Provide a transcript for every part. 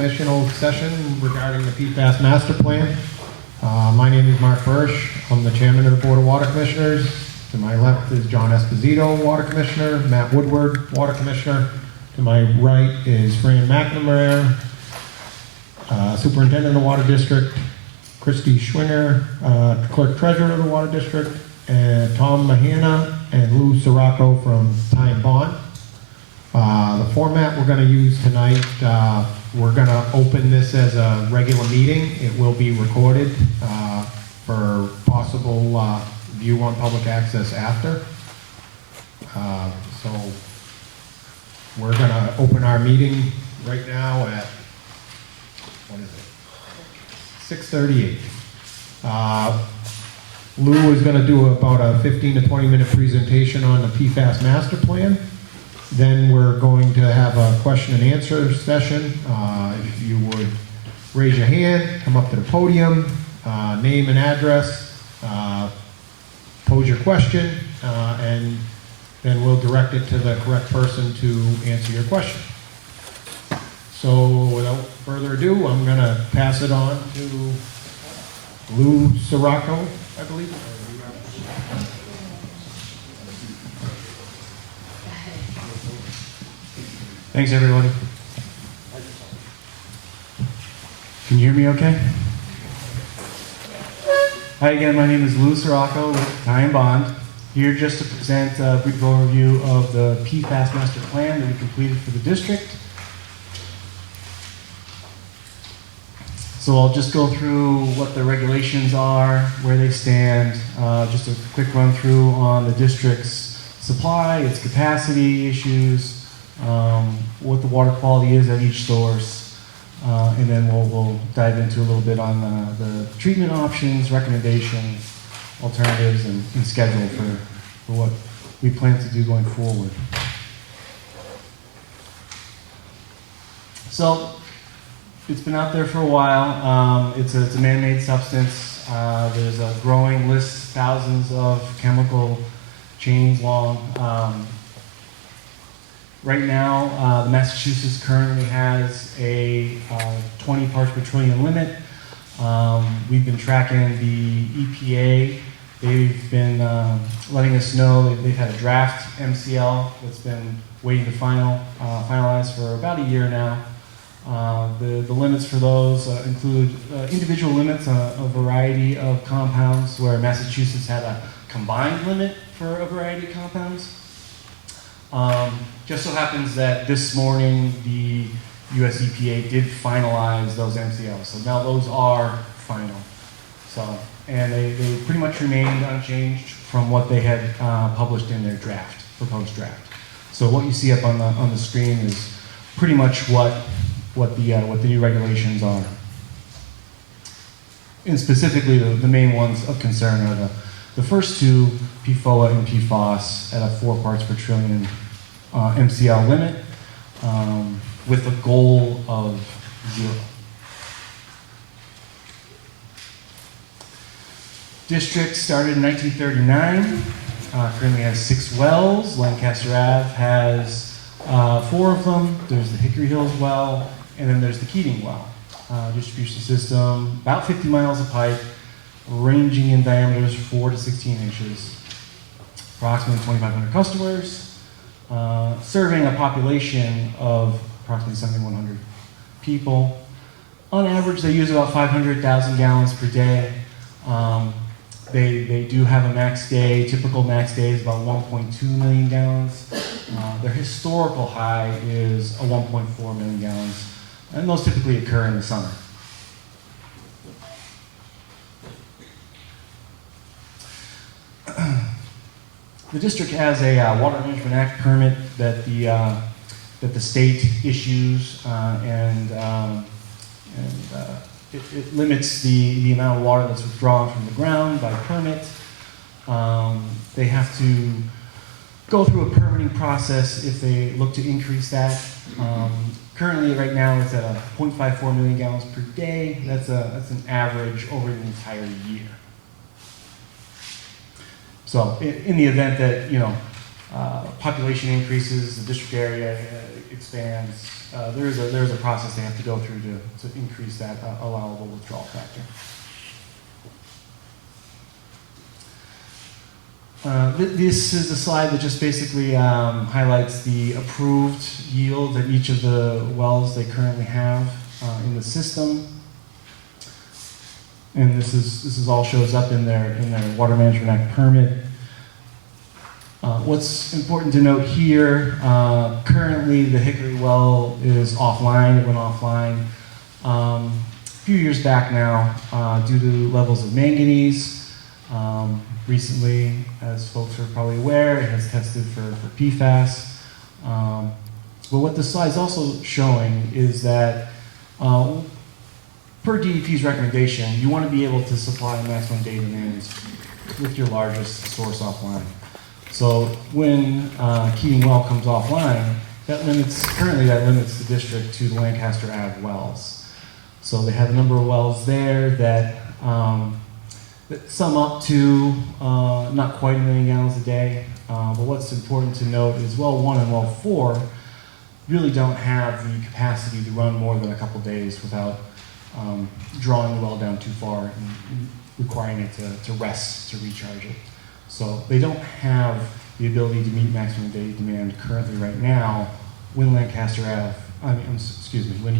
Commissional session regarding the PFAS master plan. My name is Mark Bursch. I'm the chairman of the Board of Water Commissioners. To my left is John Esposito, Water Commissioner, Matt Woodward, Water Commissioner. To my right is Fran McNamara, Superintendent of the Water District, Christy Schwinger, Clerk Treasurer of the Water District, and Tom Mahana and Lou Sirocco from Ty & Bond. The format we're going to use tonight, we're going to open this as a regular meeting. It will be recorded for possible view on public access after. So we're going to open our meeting right now at, what is it, 6:38. Lou is going to do about a 15 to 20 minute presentation on the PFAS master plan. Then we're going to have a question and answer session. If you would raise your hand, come up to the podium, name and address, pose your question, and then we'll direct it to the correct person to answer your question. So without further ado, I'm going to pass it on to Lou Sirocco, I believe. Thanks, everyone. Can you hear me okay? Hi again, my name is Lou Sirocco with Ty & Bond, here just to present a brief overview of the PFAS master plan that we completed for the district. So I'll just go through what the regulations are, where they stand, just a quick run through on the district's supply, its capacity issues, what the water quality is at each source, and then we'll dive into a little bit on the treatment options, recommendations, alternatives, and schedule for what we plan to do going forward. So it's been out there for a while. It's a man-made substance. There's a growing list, thousands of chemical chains long. Right now, Massachusetts currently has a 20 parts per trillion limit. We've been tracking the EPA. They've been letting us know they've had a draft MCL that's been waiting to finalize for about a year now. The limits for those include individual limits on a variety of compounds, where Massachusetts had a combined limit for a variety of compounds. Just so happens that this morning the US EPA did finalize those MCLs, so now those are final. So, and they pretty much remained unchanged from what they had published in their draft, proposed draft. So what you see up on the screen is pretty much what the new regulations are. And specifically, the main ones of concern are the first two, PFOA and PFAS, at a 4 parts per trillion MCL limit, with a goal of 0. District started in 1939, currently has 6 wells. Lancaster Ave has 4 of them. There's the Hickory Hills well, and then there's the Keating well. Distribution system, about 50 miles of pipe, ranging in diameters 4 to 16 inches. Approximately 2,500 customers. Serving a population of approximately 7,100 people. On average, they use about 500,000 gallons per day. They do have a max day. Typical max day is about 1.2 million gallons. Their historical high is a 1.4 million gallons, and those typically occur in the summer. The district has a Water Management Act permit that the state issues, and it limits the amount of water that's withdrawn from the ground by permit. They have to go through a permitting process if they look to increase that. Currently, right now, it's at a 0.54 million gallons per day. That's an average over the entire year. So in the event that, population increases, the district area expands, there is a process they have to go through to increase that allowable withdrawal factor. This is a slide that just basically highlights the approved yield at each of the wells they currently have in the system. And this is all shows up in their Water Management Act permit. What's important to note here, currently the Hickory well is offline. It went offline a few years back now due to levels of manganese. Recently, as folks are probably aware, it has tested for PFAS. But what this slide is also showing is that per DEP's recommendation, you want to be able to supply maximum day demands with your largest source offline. So when Keating well comes offline, currently that limits the district to the Lancaster Ave wells. So they have a number of wells there that sum up to not quite 1 million gallons a day. But what's important to note is well 1 and well 4 really don't have the capacity to run more than a couple days without drawing the well down too far and requiring it to rest to recharge it. So they don't have the ability to meet maximum day demand currently right now when when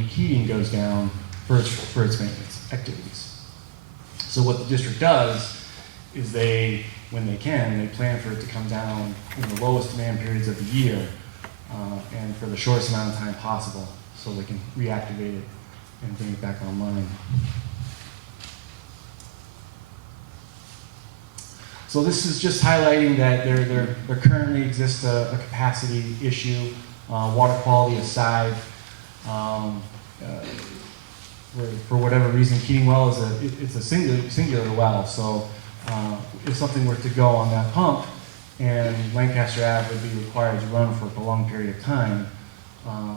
Keating goes down for its maintenance activities. So what the district does is when they can, they plan for it to come down in the lowest demand periods of the year and for the shortest amount of time possible so they can reactivate it and bring it back online. So this is just highlighting that there currently exists a capacity issue, water quality aside. For whatever reason, Keating well it's a singular well, so if something were to go on that pump and Lancaster Ave would be required to run for a prolonged period of time,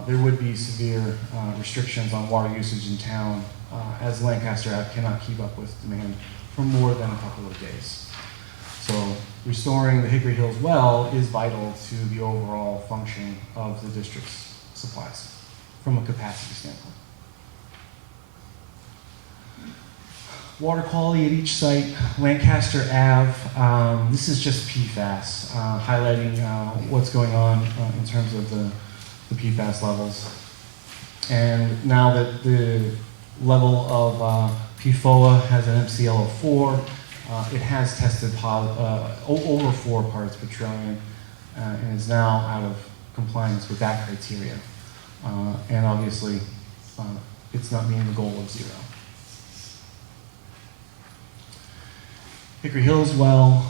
there would be severe restrictions on water usage in town as Lancaster Ave cannot keep up with demand for more than a couple of days. So restoring the Hickory Hills well is vital to the overall function of the district's supplies from a capacity standpoint. Water quality at each site, Lancaster Ave, this is just PFAS, highlighting what's going on in terms of the PFAS levels. And now that the level of PFOA has an MCL of 4, it has tested over 4 parts per trillion and is now out of compliance with that criteria. And obviously, it's not meeting the goal of 0. Hickory Hills well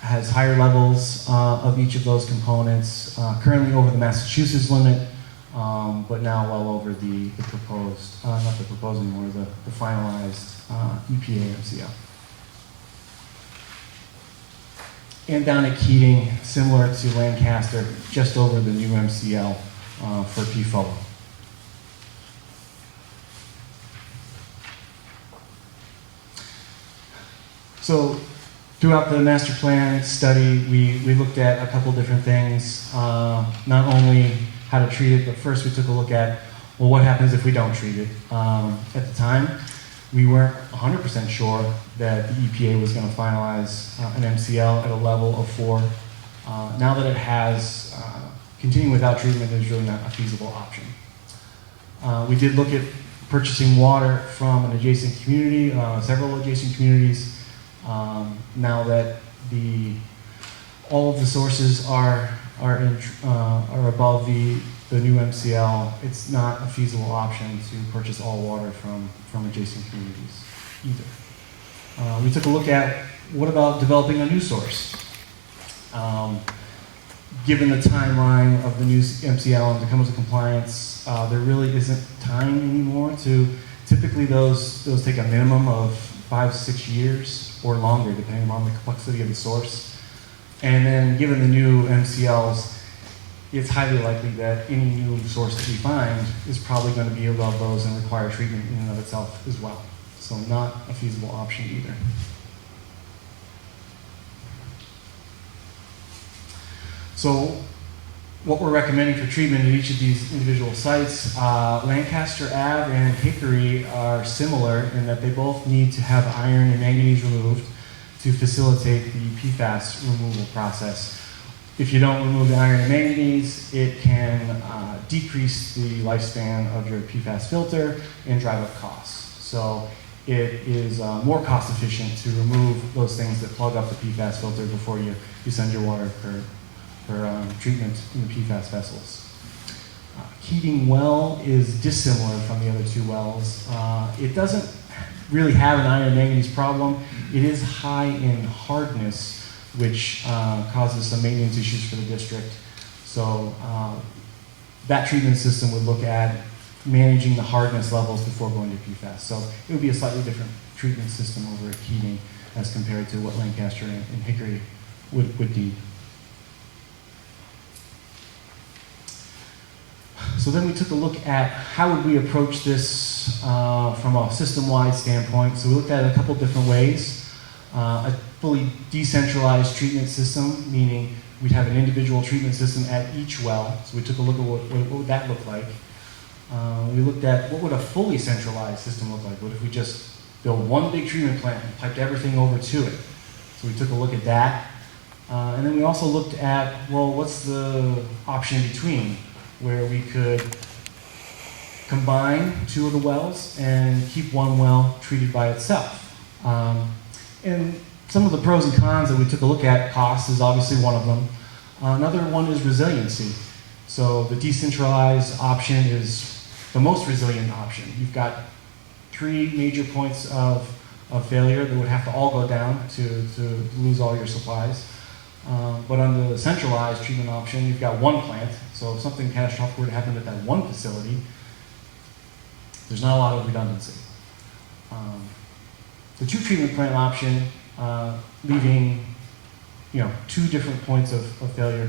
has higher levels of each of those components, currently over the Massachusetts limit, but now well over the proposed, not the proposed anymore, the finalized EPA MCL. And down at Keating, similar to Lancaster, just over the new MCL for PFOA. So throughout the master plan study, we looked at a couple different things, not only how to treat it, but first we took a look at, well, what happens if we don't treat it? At the time, we weren't 100% sure that the EPA was going to finalize an MCL at a level of 4. Now that it has, continuing without treatment is really not a feasible option. We did look at purchasing water from an adjacent community, several adjacent communities. Now that all of the sources are above the new MCL, it's not a feasible option to purchase all water from adjacent communities either. We took a look at what about developing a new source. Given the timeline of the new MCL and to come into compliance, there really isn't time anymore to, typically those take a minimum of 5 to 6 years or longer, depending on the complexity of the source. And then given the new MCLs, it's highly likely that any new source that we find is probably going to be above those and require treatment in and of itself as well. So not a feasible option either. So what we're recommending for treatment at each of these individual sites, Lancaster Ave and Hickory are similar in that they both need to have iron and manganese removed to facilitate the PFAS removal process. If you don't remove the iron and manganese, it can decrease the lifespan of your PFAS filter and drive up costs. So it is more cost efficient to remove those things that plug up the PFAS filter before you send your water for treatment in the PFAS vessels. Keating Well is dissimilar from the other two wells. It doesn't really have an iron and manganese problem. It is high in hardness, which causes some maintenance issues for the district. So that treatment system would look at managing the hardness levels before going to PFAS. So it would be a slightly different treatment system over at Keating as compared to what Lancaster and Hickory would need. So then we took a look at how would we approach this from a system-wide standpoint. So we looked at it a couple different ways. A fully decentralized treatment system, meaning we'd have an individual treatment system at each well. So we took a look at what would that look like. We looked at what would a fully centralized system look like. What if we just build one big treatment plant and piped everything over to it? So we took a look at that. And then we also looked at, well, what's the option in between, where we could combine two of the wells and keep one well treated by itself. And some of the pros and cons that we took a look at, cost is obviously one of them. Another one is resiliency. So the decentralized option is the most resilient option. You've got three major points of failure that would have to all go down to lose all your supplies. But on the centralized treatment option, you've got one plant. So if something catastrophic were to happen at that one facility, there's not a lot of redundancy. The two treatment plant option, leaving two different points of failure,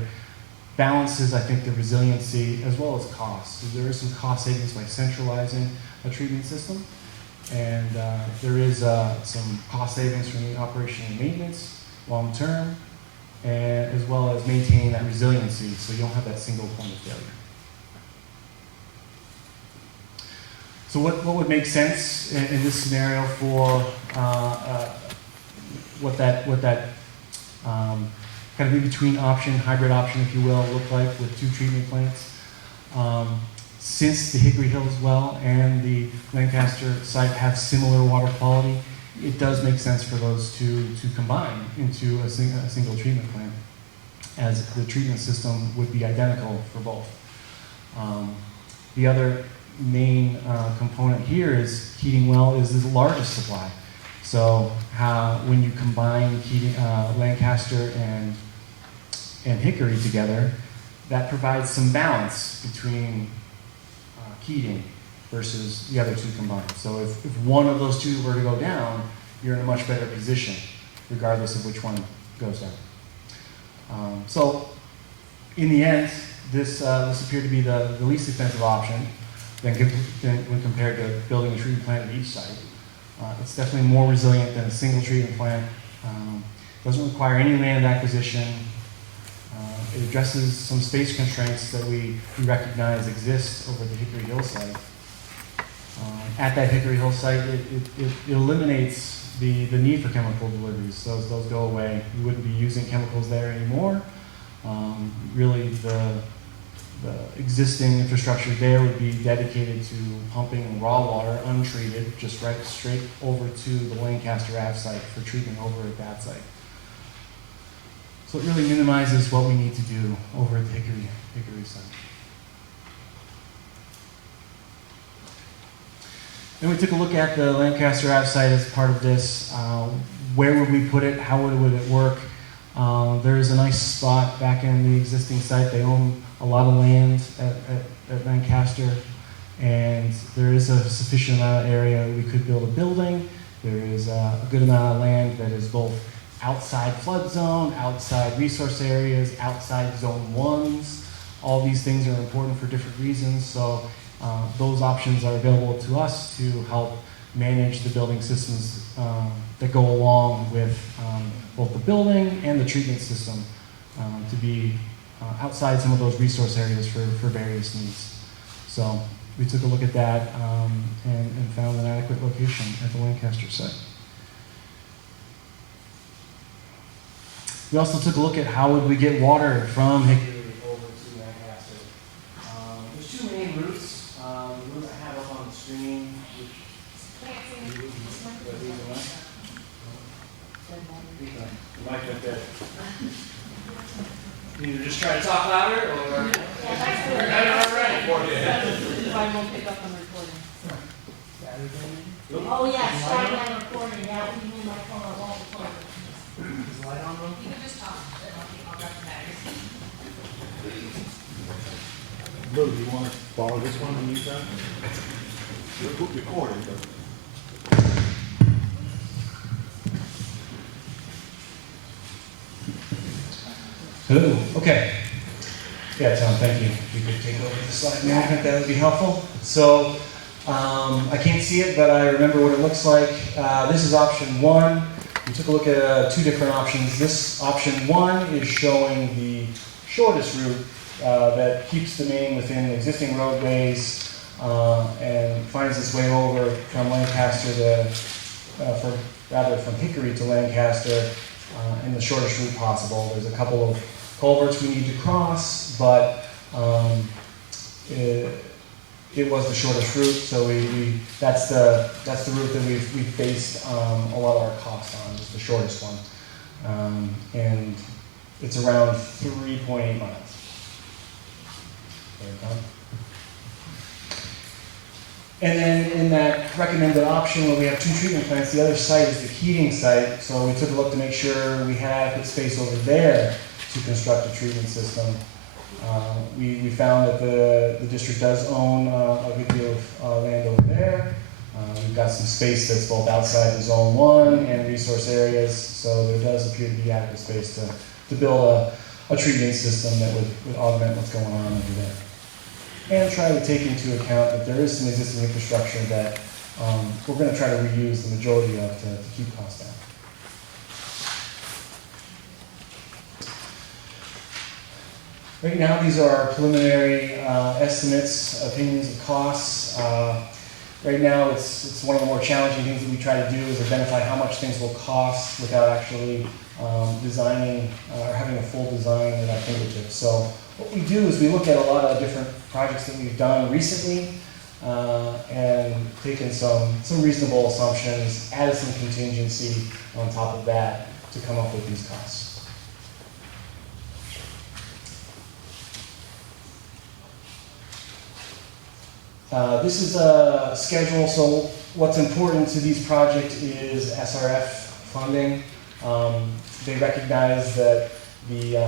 balances, I think, the resiliency as well as cost. So there is some cost savings by centralizing a treatment system, and there is some cost savings from the operation and maintenance long term, and as well as maintaining that resiliency so you don't have that single point of failure. So what would make sense in this scenario for what that kind of in-between option, hybrid option, if you will, look like with two treatment plants? Since the Hickory Hills well and the Lancaster site have similar water quality, it does make sense for those two to combine into a single treatment plant, as the treatment system would be identical for both. The other main component here is Keating Well is the largest supply. So when you combine Lancaster and Hickory together, that provides some balance between Keating versus the other two combined. So if one of those two were to go down, you're in a much better position, regardless of which one goes down. So in the end, this appeared to be the least expensive option when compared to building a treatment plant at each site. It's definitely more resilient than a single treatment plant. Doesn't require any land acquisition. It addresses some space constraints that we recognize exist over the Hickory Hill site. At that Hickory Hill site, it eliminates the need for chemical deliveries. Those go away. You wouldn't be using chemicals there anymore. Really, the existing infrastructure there would be dedicated to pumping raw water, untreated, just right straight over to the Lancaster Ave site for treatment over at that site. So it really minimizes what we need to do over at the Hickory site. Then we took a look at the Lancaster Ave site as part of this. Where would we put it? How would it work? There is a nice spot back in the existing site. They own a lot of land at Lancaster, and there is a sufficient amount of area we could build a building. There is a good amount of land that is both outside flood zone, outside resource areas, outside zone ones. All these things are important for different reasons, so those options are available to us to help manage the building systems that go along with both the building and the treatment system to be outside some of those resource areas for various needs. So we took a look at that and found an adequate location at the Lancaster site. We also took a look at how would we get water from Hickory over to Lancaster. There's two main routes. The route I have up on the screen. The mic right there. Can you just try to talk louder, or? I won't pick up on recording. Oh, yeah, start my recording, yeah, we move my phone all the time. Is the light on, bro? You can just talk. I'll grab the batteries. Lou, do you want to borrow this one when you're done? We're recording, but. Hello. Okay. Yeah, Tom, thank you. If you could take over the slide management, that would be helpful. So, I can't see it, but I remember what it looks like. This is option one. We took a look at two different options. This option one is showing the shortest route that keeps the main within the existing roadways and finds its way over from Lancaster to, from Hickory to Lancaster in the shortest route possible. There's a couple of culverts we need to cross, but it was the shortest route, so that's the route that we've based a lot of our costs on, just the shortest one, and it's around 3.8 miles. There we go. And then in that recommended option where we have two treatment plants, the other site is the heating site, so we took a look to make sure we had good space over there to construct a treatment system. We found that the district does own a good deal of land over there. We've got some space that's both outside the Zone 1 and resource areas, so there does appear to be adequate space to build a treatment system that would augment what's going on over there. And try to take into account that there is some existing infrastructure that we're going to try to reuse the majority of to keep costs down. Right now, these are preliminary estimates, opinions of costs. Right now, it's one of the more challenging things that we try to do is identify how much things will cost without actually designing or having a full design at our fingertips. So what we do is we look at a lot of different projects that we've done recently and taken some reasonable assumptions, added some contingency on top of that to come up with these costs. This is a schedule, so what's important to these projects is SRF funding. They recognize that the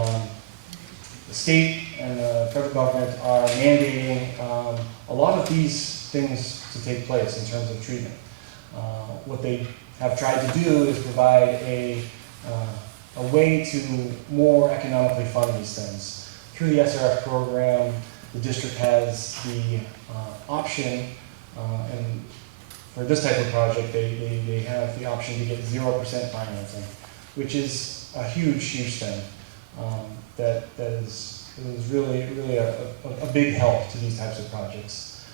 state and the federal government are mandating a lot of these things to take place in terms of treatment. What they have tried to do is provide a way to more economically fund these things. Through the SRF program, the district has the option, and for this type of project, they have the option to get 0% financing, which is a huge spend. That is really a big help to these types of projects.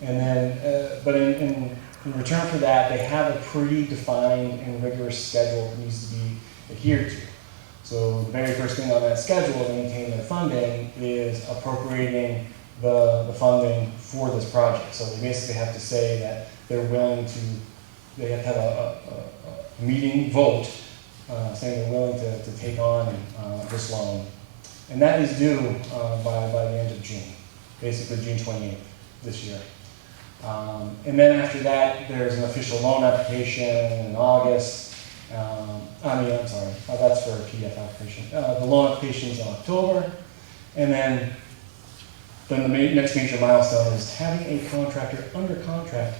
And then, but in return for that, they have a predefined and rigorous schedule that needs to be adhered to. So the very first thing on that schedule to maintain their funding is appropriating the funding for this project. So they basically have to say that they're willing to, they have to have a meeting vote saying they're willing to take on this loan. And that is due by the end of June, basically June 28th this year. And then after that, there's an official loan application in August. That's for a PDF application. The loan application is in October. And then the next major milestone is having a contractor under contract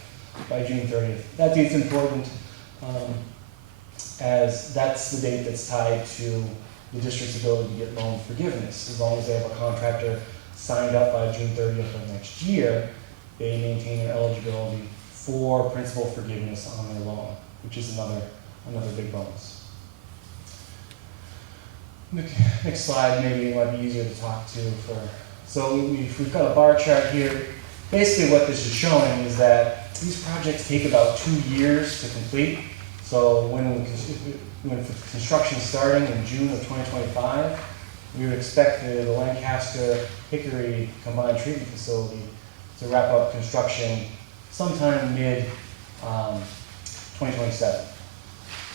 by June 30th. That date's important as that's the date that's tied to the district's ability to get loan forgiveness. As long as they have a contractor signed up by June 30th of next year, they maintain their eligibility for principal forgiveness on their loan, which is another big bonus. Next slide, maybe it might be easier to talk to for. So we've got a bar chart here. Basically what this is showing is that these projects take about 2 years to complete. So when construction starting in June of 2025, we would expect the Lancaster Hickory Combined Treatment Facility to wrap up construction sometime mid 2027.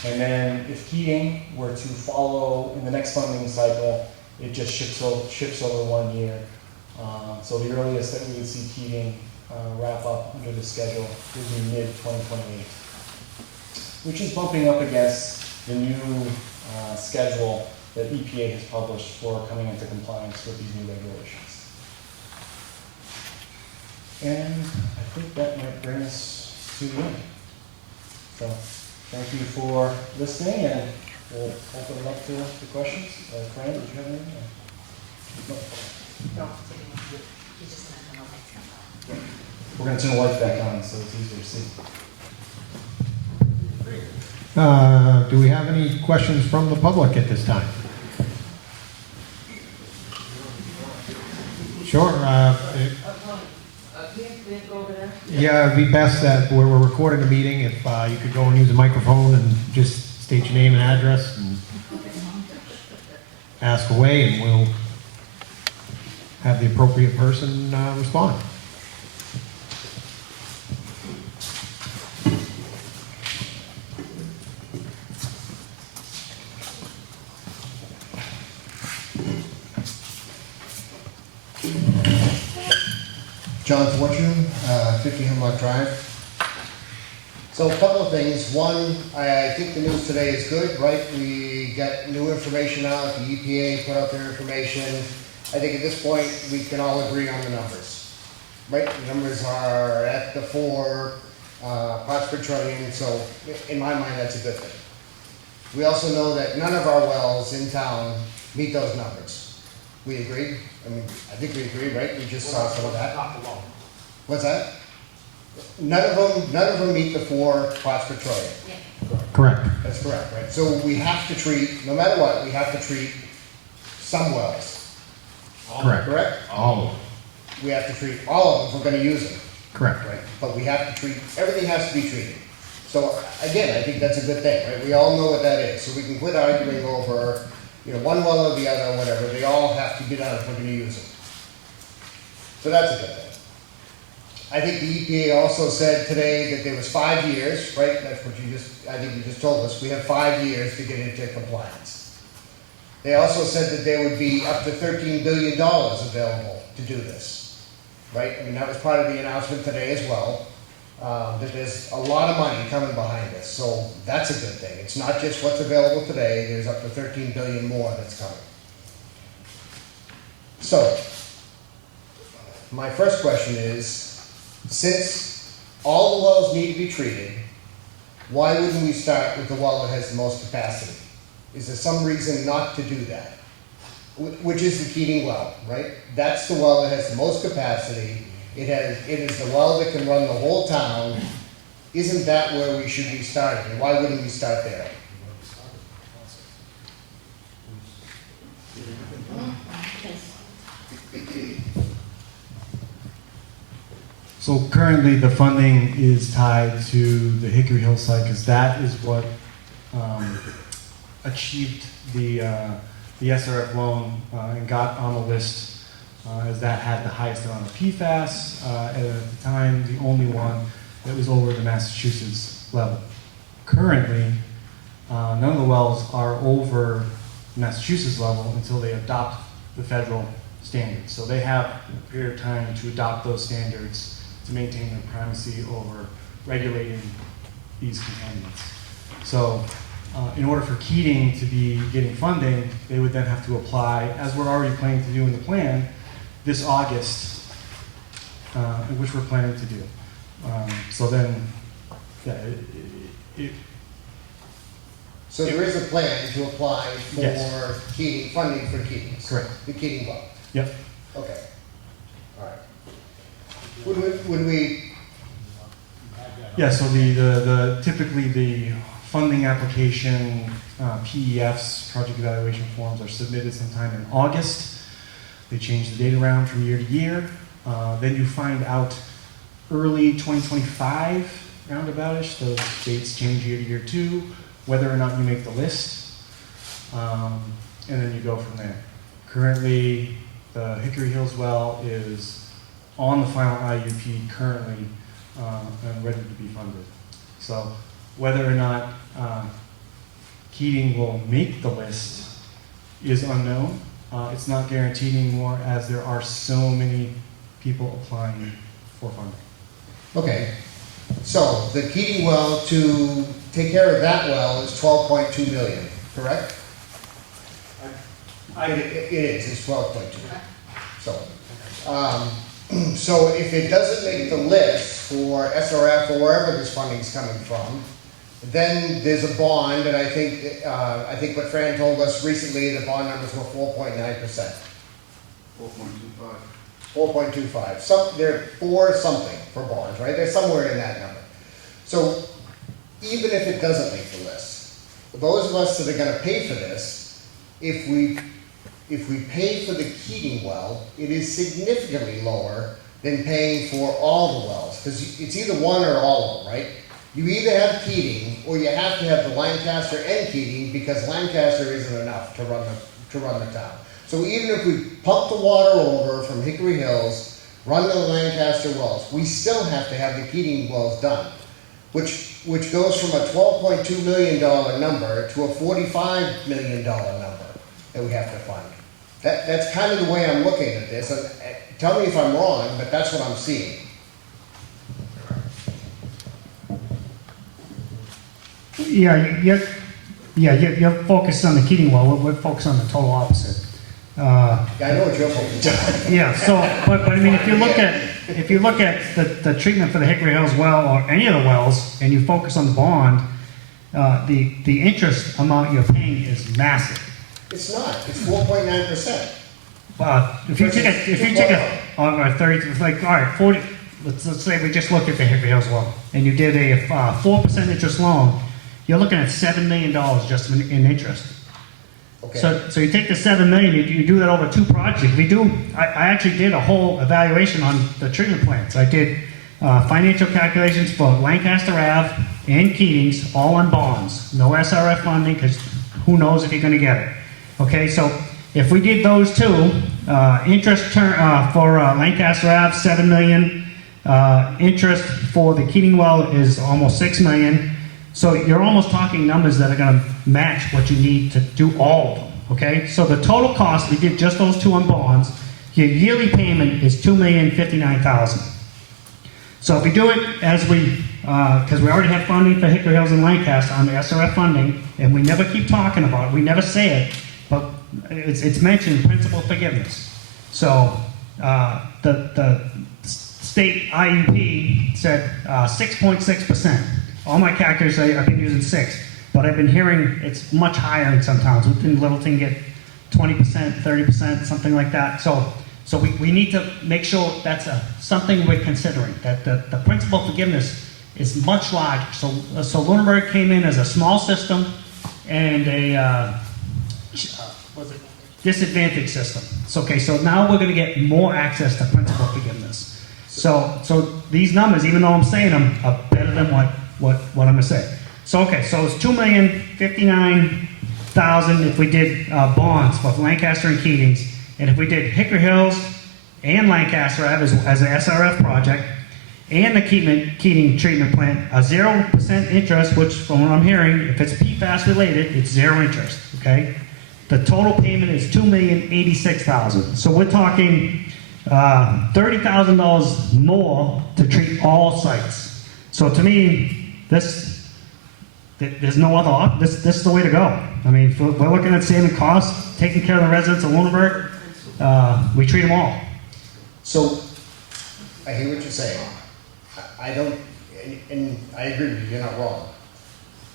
And then if Keating were to follow in the next funding cycle, it just shifts over 1 year. So the earliest that we would see Keating wrap up under the schedule would be mid 2028, which is bumping up against the new schedule that EPA has published for coming into compliance with these new regulations. And I think that might bring us to the end. So thank you for listening, and we'll open it up to the questions. Fran, did you have anything? No. No, he's just gonna come over and We're going to turn the lights back on so it's easier to see. Do we have any questions from the public at this time? Sure. we go over there? Yeah, it'd be best that where we're recording the meeting, if you could go and use a microphone and just state your name and address and ask away, and we'll have the appropriate person respond. John Fortune, 50 Hemlock Drive. So a couple of things. One, I think the news today is good, right? We got new information out, the EPA put out their information. I think at this point, we can all agree on the numbers, right? The numbers are at the 4 parts per trillion, so in my mind, that's a good thing. We also know that none of our wells in town meet those numbers. We agree? I mean, I think we agree, right? We just saw some of that. Not alone. What's that? None of them meet the 4 parts per trillion. Correct. That's correct, right? So we have to treat, no matter what, we have to treat some wells, Correct. correct? All of them. We have to treat all of them if we're gonna use them, Correct. right? But we have to treat, everything has to be treated. So again, I think that's a good thing, right? We all know what that is, so we can quit arguing over, one well or the other or whatever. They all have to be done if we're gonna use them. So that's a good thing. I think the EPA also said today that there was 5 years, right? That's what I think you just told us. We have 5 years to get into compliance. They also said that there would be up to $13 billion available to do this, right? I mean, that was part of the announcement today as well, that there's a lot of money coming behind this. So that's a good thing. It's not just what's available today. There's up to $13 billion more that's coming. So, my first question is, since all the wells need to be treated, why wouldn't we start with the well that has the most capacity? Is there some reason not to do that? Which is the Keating well, right? That's the well that has the most capacity. It is the well that can run the whole town. Isn't that where we should be starting? And why wouldn't we start there? So currently, the funding is tied to the Hickory Hill site because that is what achieved the SRF loan and got on the list as that had the highest amount of PFAS, and at the time, the only one that was over the Massachusetts level. Currently, none of the wells are over Massachusetts level until they adopt the federal standards. So they have a period of time to adopt those standards to maintain their primacy over regulating these contaminants. So in order for Keating to be getting funding, they would then have to apply, as we're already planning to do in the plan, this August, which we're planning to do. So then, yeah, So there is a plan to apply for Yes. Keating, funding for Keating. Correct. The Keating well. Yep. Okay. All right. Would we, Yeah, so the typically the funding application, PEFs, project evaluation forms, are submitted sometime in August. They change the date around from year to year. Then you find out early 2025, roundaboutish, those dates change year to year too, whether or not you make the list. And then you go from there. Currently, the Hickory Hills well is on the final IUP currently and ready to be funded. So whether or not Keating will make the list is unknown. It's not guaranteed anymore as there are so many people applying for funding. Okay, so the Keating well, to take care of that well, is 12.2 million, correct? It is, it's 12.2. So, so if it doesn't make the list for SRF or wherever this funding's coming from, then there's a bond, and I think what Fran told us recently, the bond numbers were 4.9%. 4.25. 4.25. They're 4 something for bonds, right? They're somewhere in that number. So even if it doesn't make the list, those of us that are going to pay for this, if we pay for the Keating well, it is significantly lower than paying for all the wells, because it's either one or all of them, right? You either have Keating or you have to have the Lancaster and Keating, because Lancaster isn't enough to run the town. So even if we pump the water over from Hickory Hills, run the Lancaster wells, we still have to have the Keating wells done, which goes from a $12.2 million number to a $45 million number that we have to fund. That's kind of the way I'm looking at this. And tell me if I'm wrong, but that's what I'm seeing. You're focused on the Keating well. We're focused on the total opposite. Yeah, I know what you're focused on. Yeah. So, but I mean, if you look at the treatment for the Hickory Hills well or any of the wells, and you focus on the bond, the interest amount you're paying is massive. It's not. It's 4.9%. If you take a 30, like, all right, 40. Let's say we just look at the Hickory Hills well, and you did a 4% interest loan. You're looking at $7 million just in interest. Okay. So you take the $7 million, you do that over 2 projects. I actually did a whole evaluation on the treatment plants. I did financial calculations for Lancaster Ave and Keating's, all on bonds. No SRF funding, because who knows if you're going to get it. Okay, so if we did those 2, interest for Lancaster Ave, $7 million. Interest for the Keating well is almost $6 million. So you're almost talking numbers that are going to match what you need to do all of them. Okay, so the total cost, we did just those 2 on bonds. Your yearly payment is $2,059,000. So if we do it as because we already have funding for Hickory Hills and Lancaster on the SRF funding, and we never keep talking about it, we never say it, but it's mentioned principal forgiveness. So the state IUP said 6.6%. All my calculators, I've been using 6, but I've been hearing it's much higher in some towns. In Littleton get 20%, 30%, something like that. So we need to make sure that's something we're considering, that the principal forgiveness is much larger. So Lunenburg came in as a small system and a disadvantaged system. So now we're going to get more access to principal forgiveness. So these numbers, even though I'm saying them, are better than what I'm going to say. So it's $2,059,000 if we did bonds for Lancaster and Keating's, and if we did Hickory Hills and Lancaster Ave as an SRF project, and the Keating treatment plant, a 0% interest, which from what I'm hearing, if it's PFAS related, it's 0 interest. Okay, the total payment is $2,086,000. So we're talking $30,000 more to treat all sites. So to me, there's no other. This is the way to go. I mean, if we're looking at saving costs, taking care of the residents of Lunenburg. We treat them all. So I hear what you're saying. I don't, and I agree with you. You're not wrong.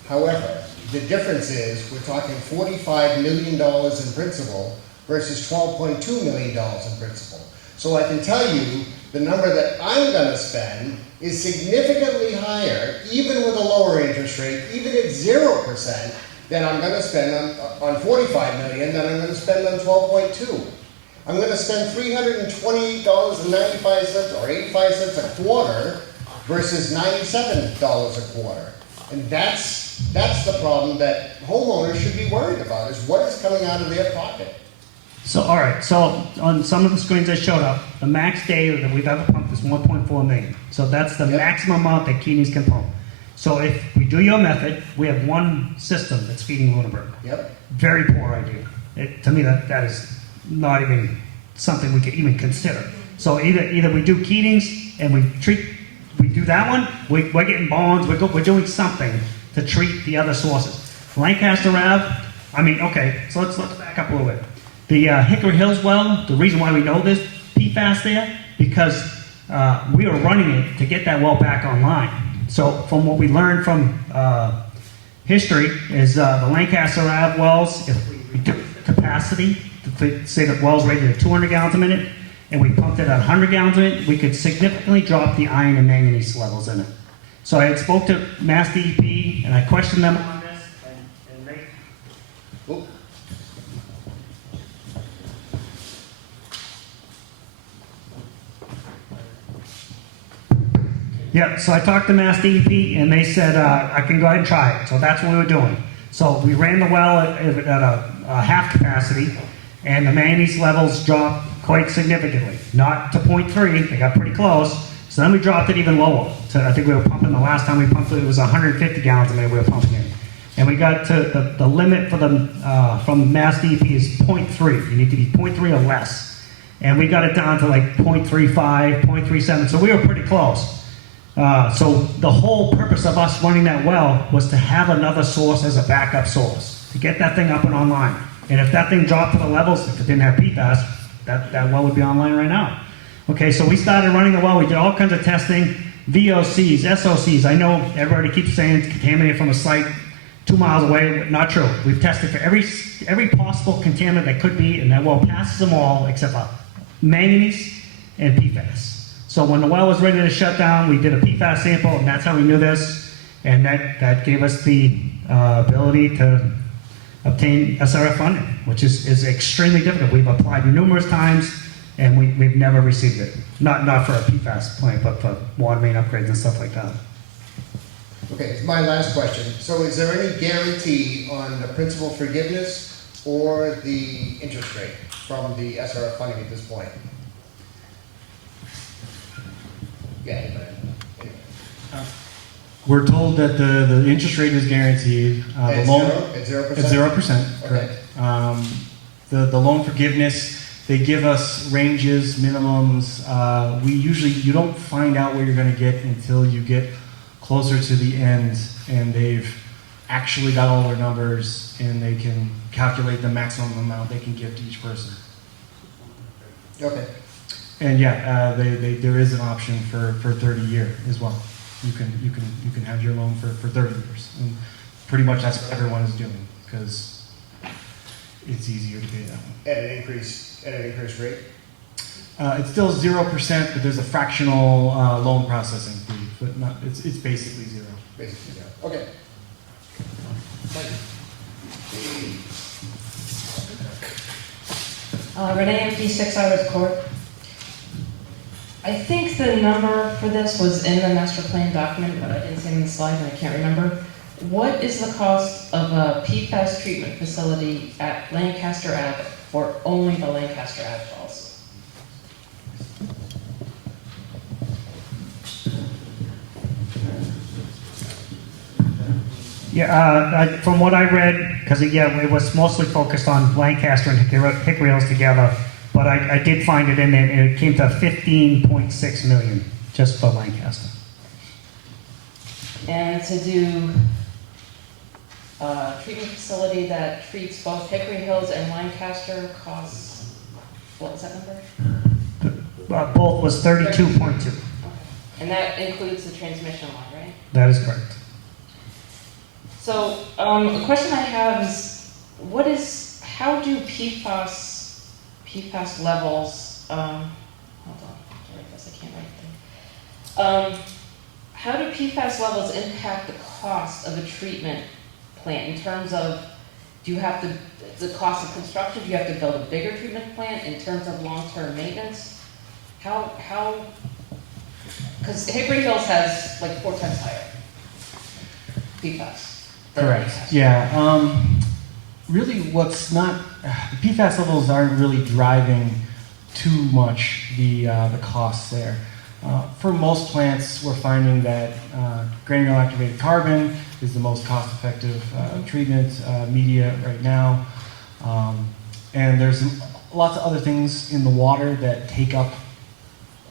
However, the difference is we're talking $45 million in principal versus $12.2 million in principal. So I can tell you, the number that I'm gonna spend is significantly higher, even with a lower interest rate, even at 0%, than I'm gonna spend on 45 million, than I'm gonna spend on 12.2. I'm gonna spend $328.95 or 85 cents a quarter versus $97 a quarter. And that's the problem that homeowners should be worried about, is what is coming out of their pocket. So, all right, so on some of the screens that showed up, the max day that we've ever pumped is 1.4 million. So that's the Yep. maximum amount that Keating's can pump. So if we do your method, we have one system that's feeding Lunenburg. Yep. Very poor idea. To me, that is not even something we could even consider. So either we do Keating's and we do that one, we're getting bonds, we're doing something to treat the other sources. Lancaster Ave, I mean, okay, so let's back up a little bit. The Hickory Hills well, the reason why we know there's PFAS there, because we were running it to get that well back online. So from what we learned from history is the Lancaster Ave wells, if we reduce the capacity, say the well's rated at 200 gallons a minute, and we pumped it at 100 gallons a minute, we could significantly drop the iron and manganese levels in it. So I had spoke to Mass DEP, and I questioned them on this, and they... Oop. Yeah, so I talked to Mass DEP, and they said I can go ahead and try it. So that's what we were doing. So we ran the well at a half capacity, and the manganese levels dropped quite significantly. Not to 0.3, they got pretty close. So then we dropped it even lower. I think we were pumping, the last time we pumped it, it was 150 gallons a minute we were pumping in. And we got to the limit for the from Mass DEP is 0.3. You need to be 0.3 or less. And we got it down to like 0.35, 0.37. So we were pretty close. So the whole purpose of us running that well was to have another source as a backup source, to get that thing up and online. And if that thing dropped to the levels, if it didn't have PFAS, that well would be online right now. Okay, so we started running the well. We did all kinds of testing, VOCs, SOCs. I know everybody keeps saying it's contaminated from a site 2 miles away. Not true. We've tested for every possible contaminant that could be, and that well passes them all except for manganese and PFAS. So when the well was ready to shut down, we did a PFAS sample, and that's how we knew this. And that gave us the ability to obtain SRF funding, which is extremely difficult. We've applied numerous times, and we've never received it. Not for a PFAS plant, but for water main upgrades and stuff like that. Okay, my last question. So is there any guarantee on the principal forgiveness or the interest rate from the SRF funding at this point? Yeah, but anyway. We're told that the interest rate is guaranteed. The At loan zero? At 0%? at 0%. Okay. Correct. The loan forgiveness, they give us ranges, minimums. You don't find out what you're going to get until you get closer to the end, and they've actually got all their numbers, and they can calculate the maximum amount they can give to each person. Okay. And yeah, there is an option for 30-year as well. You can have your loan for 30 years, and pretty much that's what everyone is doing because it's easier to pay that one. At an increased rate? It's still 0%, but there's a fractional loan processing fee, but it's basically zero. Basically, yeah. Okay. Thank you. Renee, MP 6 Hours Court. I think the number for this was in the master plan document, but I didn't see it in the slide and I can't remember. What is the cost of a PFAS treatment facility at Lancaster Ave for only the Lancaster Ave wells? Yeah, from what I read, because it was mostly focused on Lancaster and Hickory Hills together, but I did find it in there, and it came to 15.6 million just for Lancaster. And to do a treatment facility that treats both Hickory Hills and Lancaster costs, what was that number? Both was 32.2. Okay. And that includes the transmission line, right? That is correct. So, a question I have is, how do PFAS levels How do PFAS levels impact the cost of a treatment plant in terms of, do you have to, the cost of construction, do you have to build a bigger treatment plant in terms of long-term maintenance? How, because Hickory Hills has like 4 times higher PFAS. than Correct. Lancaster. Yeah. Really, what's not the PFAS levels aren't really driving too much the costs there. For most plants, we're finding that granular activated carbon is the most cost-effective treatment media right now, and there's lots of other things in the water that take up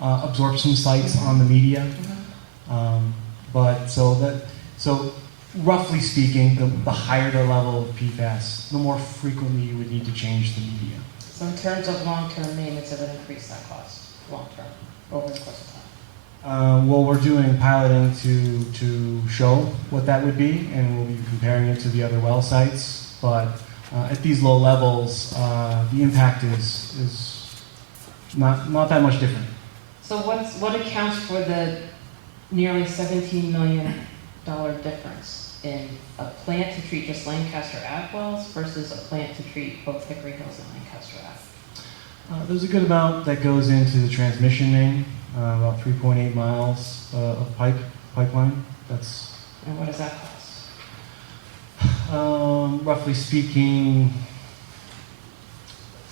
absorption sites on the media. But so roughly speaking, the higher the level of PFAS, the more frequently you would need to change the media. So in terms of long-term maintenance, it would increase that cost long-term over the course of time. Well, we're doing piloting to show what that would be, and we'll be comparing it to the other well sites. But at these low levels, the impact is not that much different. So what accounts for the nearly $17 million difference in a plant to treat just Lancaster Ave wells versus a plant to treat both Hickory Hills and Lancaster Ave? There's a good amount that goes into the transmission main, about 3.8 miles of pipeline. And what does that cost? Roughly speaking,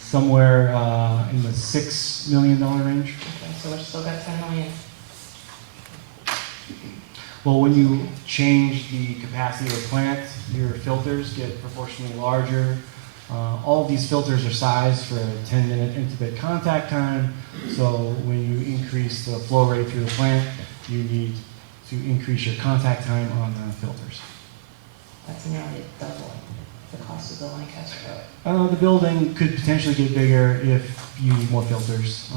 somewhere in the $6 million range. Okay, so we've still got 10 million. Well, when you change the capacity of the plant, your filters get proportionally larger. All of these filters are sized for a 10-minute intubate contact time. So when you increase the flow rate through the plant, you need to increase your contact time on the filters. That's nearly double the cost of the Lancaster Road. The building could potentially get bigger if you need more filters.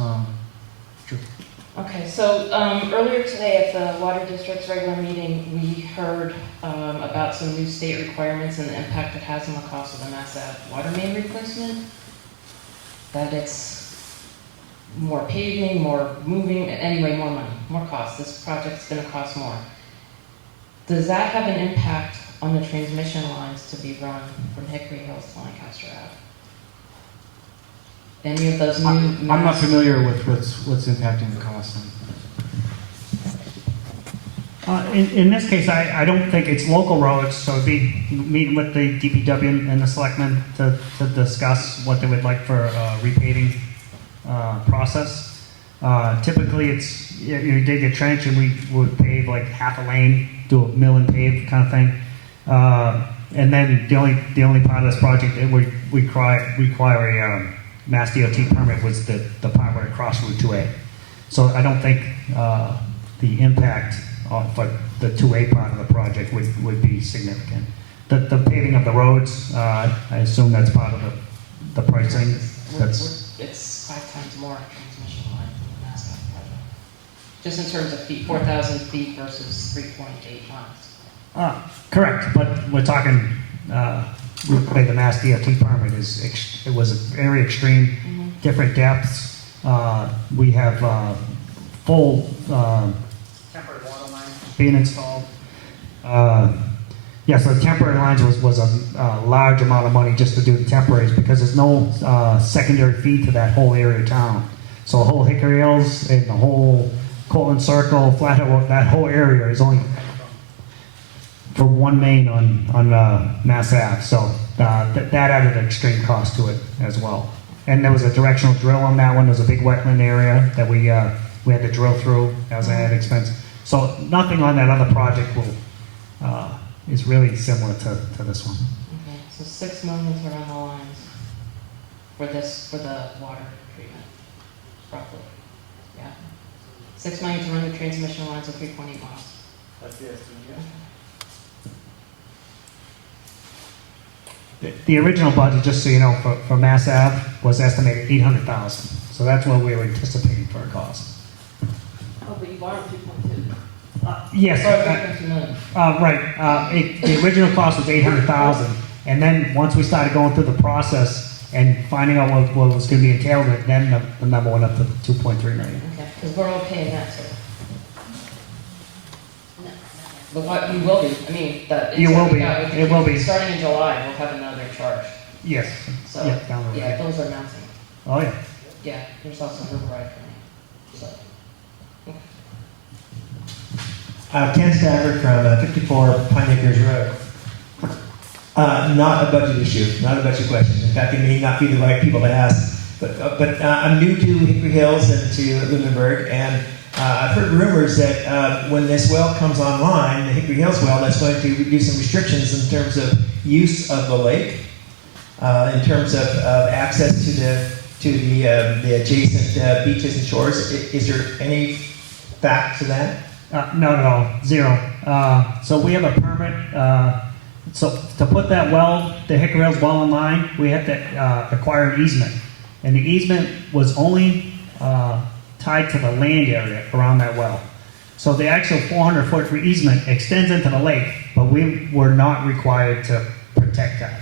True. Okay, so earlier today at the Water District's regular meeting, we heard about some new state requirements and the impact it has on the cost of the Mass Ave water main replacement. That it's more paving, more moving, anyway, more money, more cost. This project's gonna cost more. Does that have an impact on the transmission lines to be run from Hickory Hills to Lancaster Ave? Any of those new I'm not familiar with what's impacting the cost. In this case, I don't think it's local roads, so it'd be meeting with the DPW and the selectmen to discuss what they would like for a repaving process. Typically, it's, you dig a trench and we would pave like half a lane, do a mill and pave kind of thing. And then the only part of this project that would require a Mass DOT permit was the part where it crossed Route 2A. So I don't think the impact for the 2A part of the project would be significant. The paving of the roads, I assume that's part of the pricing. It's 5 times more transmission line than the Mass Ave project. Just in terms of feet, 4,000 feet versus 3.8 miles. Correct, but we're talking, the Mass DOT permit it was very extreme, different depths. We have full temporary water lines being installed. Yeah, so the temporary lines was a large amount of money just to do the temporaries because there's no secondary feed to that whole area of town. So the whole Hickory Hills and the whole Cortland Circle, Flathead, that whole area is only for one main on Mass Ave. So that added an extreme cost to it as well. And there was a directional drill on that one. There was a big wetland area that we had to drill through. That was an added expense. So nothing on that other project is really similar to this one. Okay, so 6 million to run the lines for the water treatment, roughly. Yeah. 6 million to run the transmission lines of 3.8 miles. That's the estimate, yeah. The original budget, just so you know, for Mass Ave was estimated $800,000. So that's what we were anticipating for a cost. Oh, but you borrowed 2.2. Yes. Sorry, 3.2 million. Right. The original cost was $800,000, and then once we started going through the process and finding out what was going to be entailed, then the number went up to 2.3 million. Okay, because we're all paying that too. What, we will be, I mean, the. You will be. yeah, with the- It will be. Starting in July, we'll have another charge, Yes. so, Yeah, down the road. yeah, those are mounting. Oh, yeah. Yeah, there's also River Ride coming, so. Ken Stafford from 54 Pine Acres Road. Not a budget issue, not a budget question. In fact, it may not be the right people to ask. But I'm new to Hickory Hills and to Lunenburg, and I've heard rumors that when this well comes online, the Hickory Hills well, that's going to do some restrictions in terms of use of the lake, in terms of access to the adjacent beaches and shores. Is there any fact to that? Not at all, zero. So we have a permit, so to put that well, the Hickory Hills well in line, we have to acquire an easement. And the easement was only tied to the land area around that well. So the actual 400-foot easement extends into the lake, but we were not required to protect that.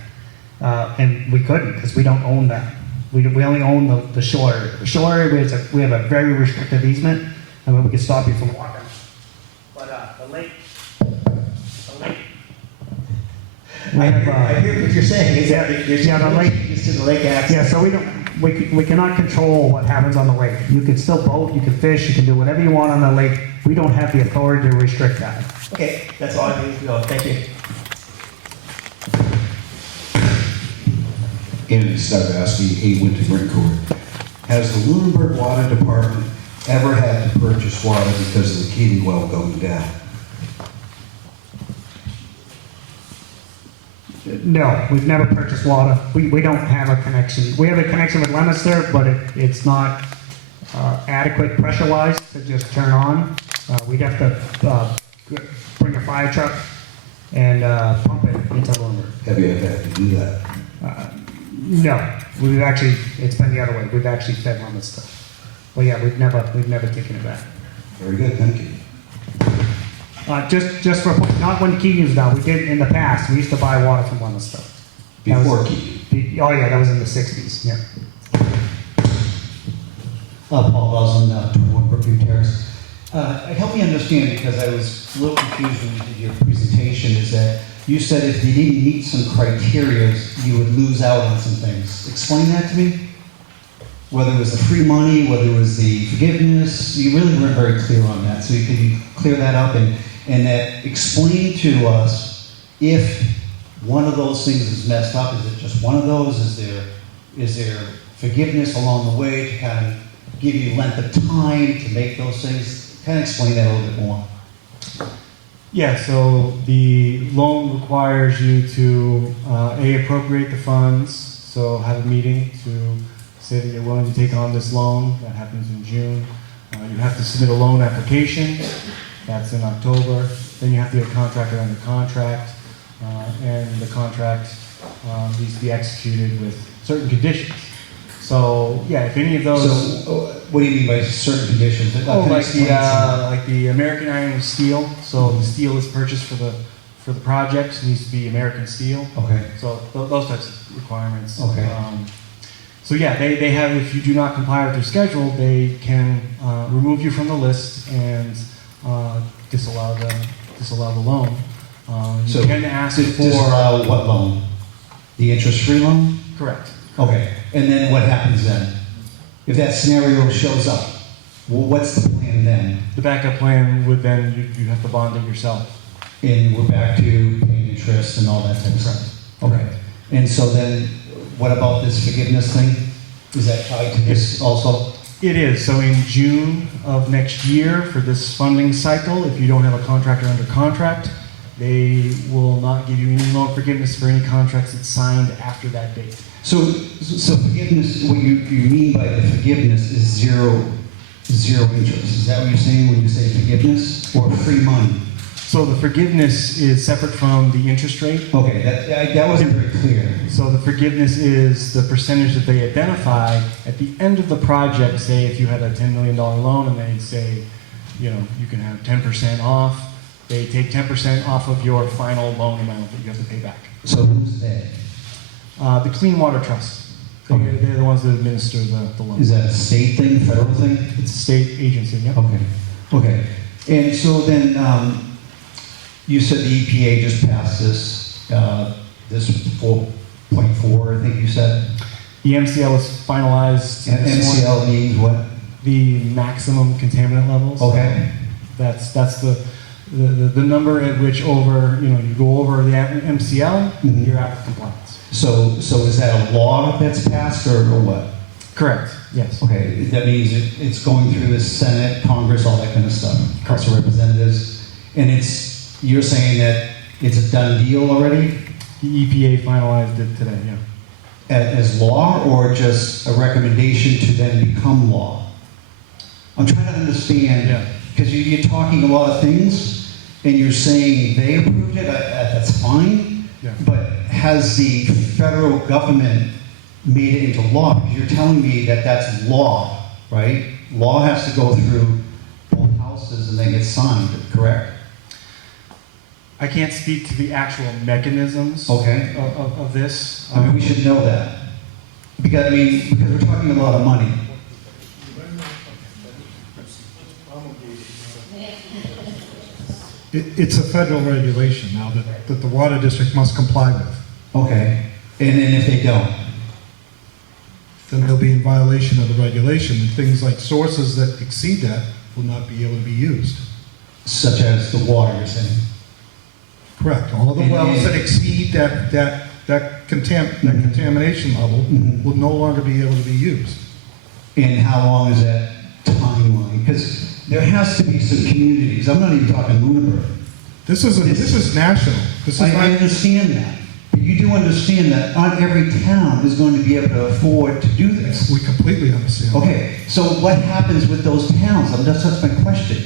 And we couldn't, because we don't own that. We only own the shore area. The shore area, we have a very restrictive easement, and we can stop you from walking. But the lake, I hear what you're saying. Is that there's yeah, the no lake- changes to the lake access? yeah, so we cannot control what happens on the lake. You can still boat, you can fish, you can do whatever you want on the lake. We don't have the authority to restrict that. Okay, that's all I need to know. Thank you. Andy Stavasky, 8 Winter Brink Court. Has the Lunenburg Water Department ever had to purchase water because of the Keating well going down? No, we've never purchased water. We don't have a connection. We have a connection with Leominster, but it's not adequate pressure-wise to just turn on. We'd have to bring a fire truck and pump it into Lunenburg. Have you ever had to do that? No, it's been the other way. We've actually fed Leominster. Well, yeah, we've never taken it back. Very good, thank you. Just for not when Keating was down. We did in the past. We used to buy water from Leominster. That Before was- Keating? Oh yeah, that was in the 60s. Yeah. Paul Goslin, 21 Brookview Terrace. Help me understand, because I was a little confused when you did your presentation, is that you said if you didn't meet some criteria, you would lose out on some things. Explain that to me. Whether it was the free money, whether it was the forgiveness, you really weren't very clear on that. So you can clear that up and that explain to us if one of those things is messed up. Is it just one of those? Is there forgiveness along the way to kind of give you length of time to make those things? Kind of explain that a little bit more. Yeah, so the loan requires you to appropriate the funds, so have a meeting to say that you're willing to take on this loan. That happens in June. You have to submit a loan application. That's in October. Then you have to get a contractor under contract, and the contract needs to be executed with certain conditions. So yeah, if any of those. So what do you mean by certain conditions? Can you explain some? Like the American iron and steel. So the steel is purchased for the project needs to be American steel. Okay. So those types of requirements. Okay. So yeah, they have, if you do not comply with their schedule, they can remove you from the list and disallow the loan. You can ask for. Disallow what loan? The interest-free loan? Correct. Okay, and then what happens then? If that scenario shows up, well, what's the plan then? The backup plan would then, you have to bond it yourself. And we're back to paying interest and all that type of stuff? Okay, and so then, what about this forgiveness thing? Is that tied to this also? It is. So in June of next year, for this funding cycle, if you don't have a contractor under contract, they will not give you any loan forgiveness for any contracts that's signed after that date. So forgiveness, what you mean by the forgiveness is zero interest. Is that what you're saying when you say forgiveness, or free money? So the forgiveness is separate from the interest rate. Okay, that wasn't very clear. So the forgiveness is the percentage that they identify at the end of the project. Say if you had a $10 million loan and they say, you can have 10% off, they take 10% off of your final loan amount that you have to pay back. So who's they? The Clean Water Trust. They're the ones that administer the loan. Is that a state thing, federal thing? It's a state agency, yeah. Okay. And so then, you said the EPA just passed this 4.4, I think you said. The MCL was finalized. And this morning. MCL means what? The maximum contaminant levels. Okay. That's the number at which you go over the MCL, Mhm. you're out of compliance. So is that a law that's passed or what? Correct. Yes. Okay, that means it's going through the Senate, Congress, all that kind of stuff, House of Representatives, and you're saying that it's a done deal already The EPA finalized it today. Yeah. as law, or just a recommendation to then become law? I'm trying to understand, Yeah. because you're talking a lot of things, and you're saying they approved it, that's fine, Yeah. but has the federal government made it into law? Because you're telling me that that's law, right? Law has to go through both houses and then get signed, correct? I can't speak to the actual mechanisms Okay. of this. I mean, we should know that. Because we're talking a lot of money. It's a federal regulation now that the water district must comply with. Okay. And then if they don't? Then they'll be in violation of the regulation, and things like sources that exceed that will not be able to be used. Such as the water, you're saying? Correct. All the And- wells that exceed that contamination level Mhm. will no longer be able to be used. And how long is that timeline? Because there has to be some communities, I'm not even talking Lunenburg. This is national. This is I not, understand that. But you do understand that not every town is going to be able to afford to do this. we completely understand. Okay, so what happens with those towns? That's my question.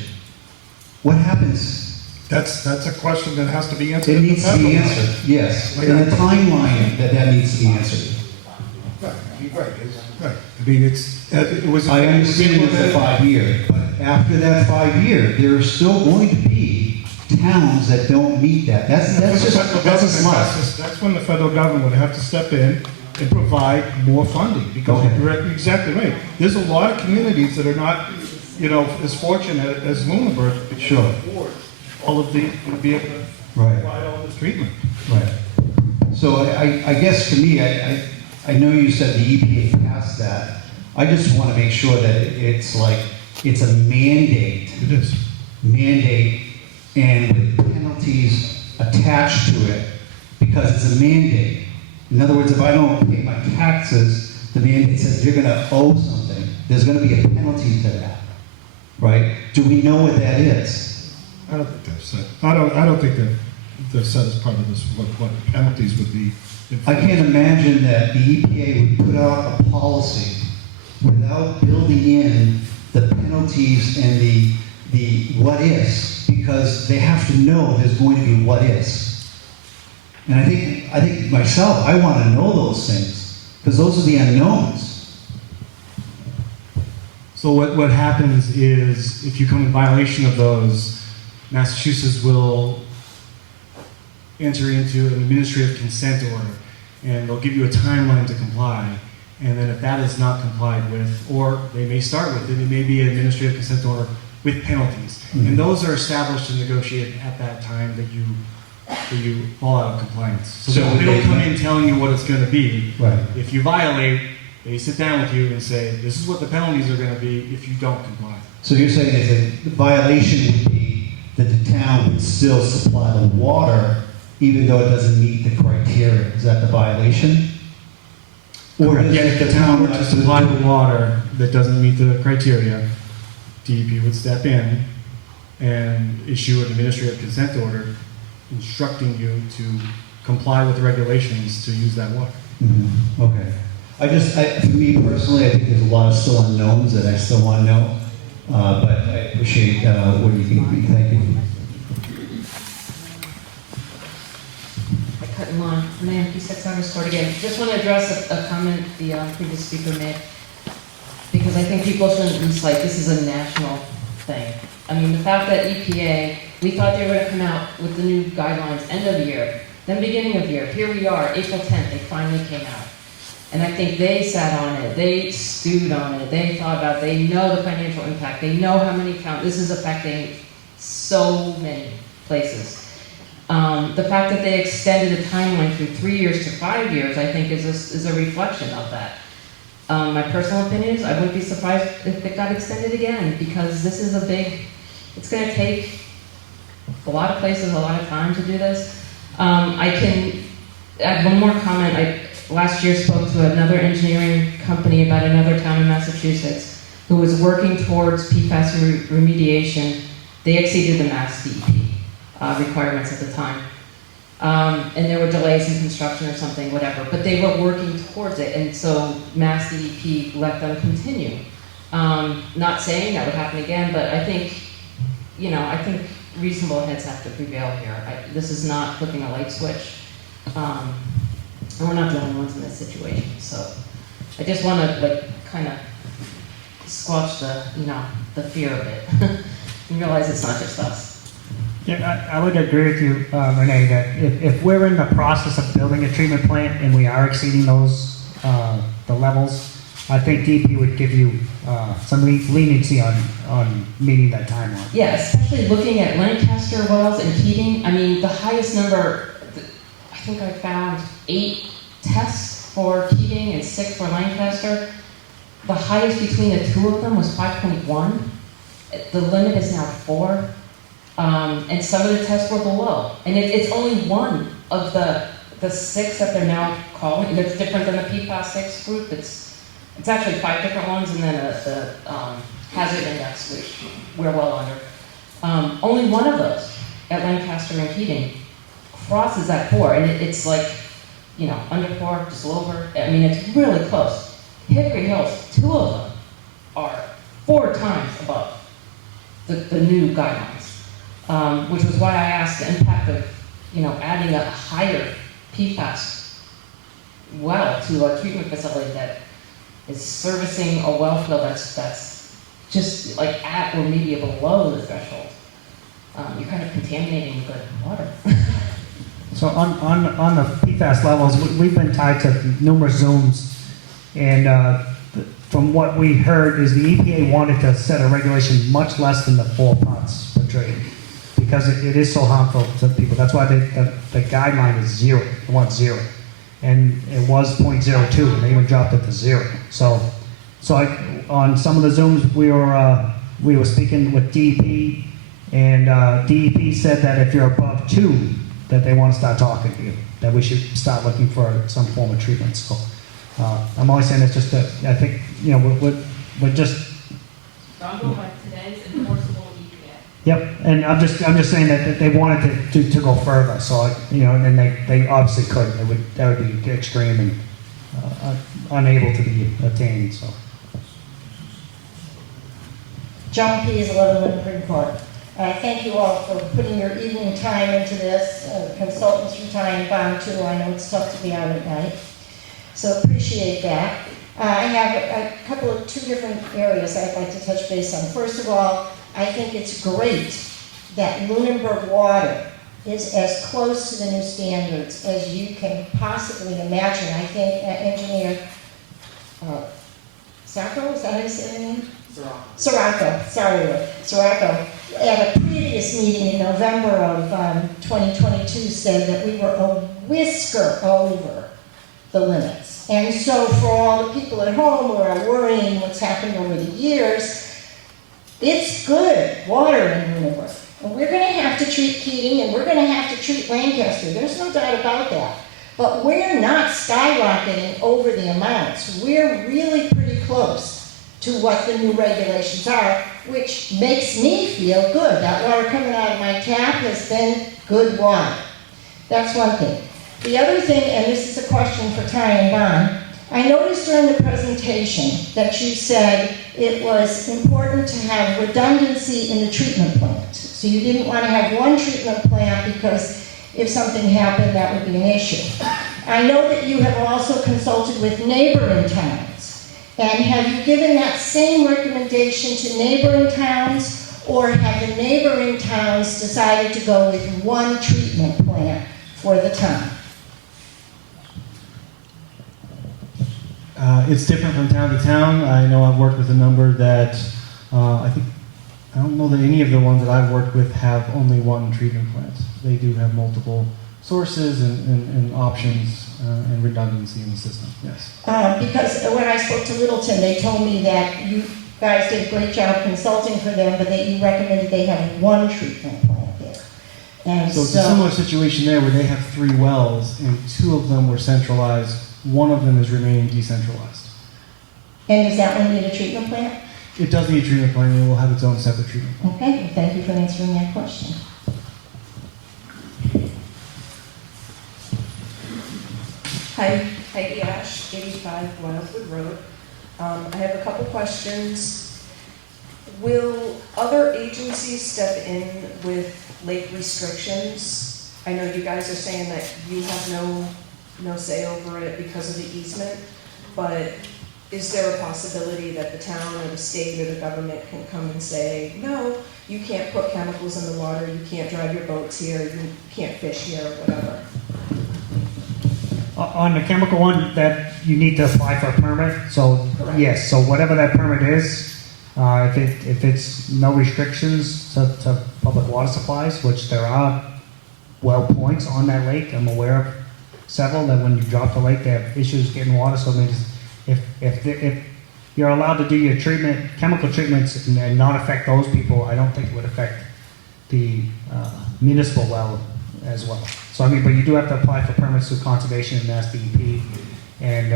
What happens? That's a question that has to be answered. It at the needs to federal be level. answered, yes. And the timeline that needs to be answered. Right, you're right. Right. I mean, it was. I it was understand it's a implemented- 5 year, but after that 5 year, there are still going to be towns that don't meet that. That's just life. That's when the federal government would have to step in and provide more funding, because Okay. you're exactly right. There's a lot of communities that are not, as fortunate as Lunenburg to Sure. afford all of the, to be able to Right. provide all this treatment. Right. So I guess for me, I know you said the EPA passed that. I just want to make sure that it's a mandate. It is. Mandate and with penalties attached to it because it's a mandate. In other words, if I don't pay my taxes, the mandate says you're going to owe something. There's going to be a penalty to that, right? Do we know what that is? I don't think they've said, I don't think that they've said as part of this, what penalties would be. I can't imagine that the EPA would put out a policy without building in the penalties and the what ifs, because they have to know there's going to be what ifs. And I think myself, I want to know those things, because those are the unknowns. So what happens is, if you come in violation of those, Massachusetts will enter into an administrative consent order, and they'll give you a timeline to comply. And then if that is not complied with, or they may start with it, it may be an administrative consent order with penalties. Mhm. And those are established and negotiated at that time that you fall out of compliance. So So they don't they- come in telling you what it's going to be. Right. If you violate, they sit down with you and say, this is what the penalties are going to be if you don't comply. So you're saying that the violation would be that the town would still supply the water even though it doesn't meet the criteria. Is that the violation? Or does Yeah, if the town were to supply the water that doesn't meet the criteria, DEP would step in and issue an administrative consent order instructing you to comply with the regulations to use that water. Mhm. Okay. For me personally, I think there's a lot of still unknowns that I still want to know. But I appreciate what you think of me. Thank you. I cut in line. Ma'am, P6 underscored again. Just want to address a comment the previous speaker made, because I think people shouldn't lose sight. This is a national thing. I mean, the fact that EPA, we thought they were going to come out with the new guidelines end of the year, then beginning of the year. Here we are, April 10th, they finally came out. And I think they sat on it, they stewed on it, they thought about it, they know the financial impact, they know how many towns, this is affecting so many places. The fact that they extended the timeline from 3 years to 5 years, I think, is a reflection of that. My personal opinion is I wouldn't be surprised if it got extended again, because this is it's gonna take a lot of places a lot of time to do this. I can add one more comment. I last year spoke to another engineering company about another town in Massachusetts who was working towards PFAS remediation. They exceeded the Mass DEP requirements at the time. And there were delays in construction or something, whatever, but they were working towards it, and so Mass DEP let them continue. Not saying that would happen again, but I think, I think reasonable heads have to prevail here. This is not flipping a light switch, and we're not the only ones in this situation, so I just want to, kind of squelch the fear of it, and realize it's not just us. Yeah, I would agree with you, Renee, that if we're in the process of building a treatment plant and we are exceeding those, the levels, I think DP would give you some leniency on meeting that timeline. Yeah, especially looking at Lancaster wells and Keating. I mean, the highest number, I think I found 8 tests for Keating and 6 for Lancaster. The highest between the two of them was 5.1. The limit is now 4. And some of the tests were below. And it's only one of the 6 that they're now calling. It's different than the PFAS 6 group. It's actually 5 different ones, and then the hazard index, which we're well under. Only one of those at Lancaster and Keating crosses that 4, and it's like, under 4, just over. I mean, it's really close. Hickory Hills, 2 of them are 4 times above the new guidelines. Which was why I asked the impact of, adding a higher PFAS well to a treatment facility that is servicing a well field that's just like at or maybe below the threshold. You're kind of contaminating good water. So on the PFAS levels, we've been tied to numerous Zooms, and from what we heard is the EPA wanted to set a regulation much less than the 4 parts per trillion, because it is so harmful to people. That's why the guideline is 0. They want 0. And it was 0.02, and they even dropped it to 0. So on some of the Zooms, we were speaking with DEP, and DEP said that if you're above 2, that they want to start talking to you, that we should start looking for some form of treatment. So I'm always saying it's just that I think, we're just... Don't go by today's enforceable EPA. Yep, and I'm just saying that they wanted to go further, so and then they obviously couldn't. That would be extreme and unable to be attained. So. John Pease, 11 Lunenburg Court. Thank you all for putting your evening time into this. Consultants from Ty and Bond too. I know it's tough to be out at night, so appreciate that. I have two different areas I'd like to touch base on. First of all, I think it's great that Lunenburg water is as close to the new standards as you can possibly imagine. I think Engineer Sacco, is that how you say your name? Sirocco, at a previous meeting in November of 2022 said that we were a whisker over the limits. And so for all the people at home who are worrying what's happened over the years, it's good water in Lunenburg. And we're going to have to treat Keating, and we're going to have to treat Lancaster. There's no doubt about that. But we're not skyrocketing over the amounts. We're really pretty close to what the new regulations are, which makes me feel good. That water coming out of my tap has been good water. That's one thing. The other thing, and this is a question for Ty and Bond, I noticed during the presentation that you said it was important to have redundancy in the treatment plant. So you didn't want to have one treatment plant because if something happened, that would be an issue. I know that you have also consulted with neighboring towns. And have you given that same recommendation to neighboring towns, or have the neighboring towns decided to go with one treatment plant for the town? It's different from town to town. I know I've worked with a number that I think I don't know that any of the ones that I've worked with have only one treatment plant. They do have multiple sources and options and redundancy in the system, yes. Because when I spoke to Littleton, they told me that you guys did a great job consulting for them, but that you recommended they have one treatment plant there. And So it's a similar situation there where they have 3 wells and 2 of them were centralized, one of them is remaining decentralized. And does that one need a treatment plant? It does need a treatment plant and it will have its own separate treatment plant. Okay, well, thank you for answering that question. Hi, Heidi Ash, 85 Wildwood Road. I have a couple questions. Will other agencies step in with lake restrictions? I know you guys are saying that you have no say over it because of the easement, but is there a possibility that the town or the state or the government can come and say, no, you can't put chemicals in the water, you can't drive your boats here, you can't fish here, or whatever? On the chemical one, that you need to apply for a permit, so Correct. yes, so whatever that permit is, if it's no restrictions to public water supplies, which there are well points on that lake, I'm aware of several, that when you drop the lake, they have issues getting water, so maybe if you're allowed to do your treatment, chemical treatments and not affect those people, I don't think it would affect the municipal well as well. So I mean, but you do have to apply for permits through conservation and Mass DEP, and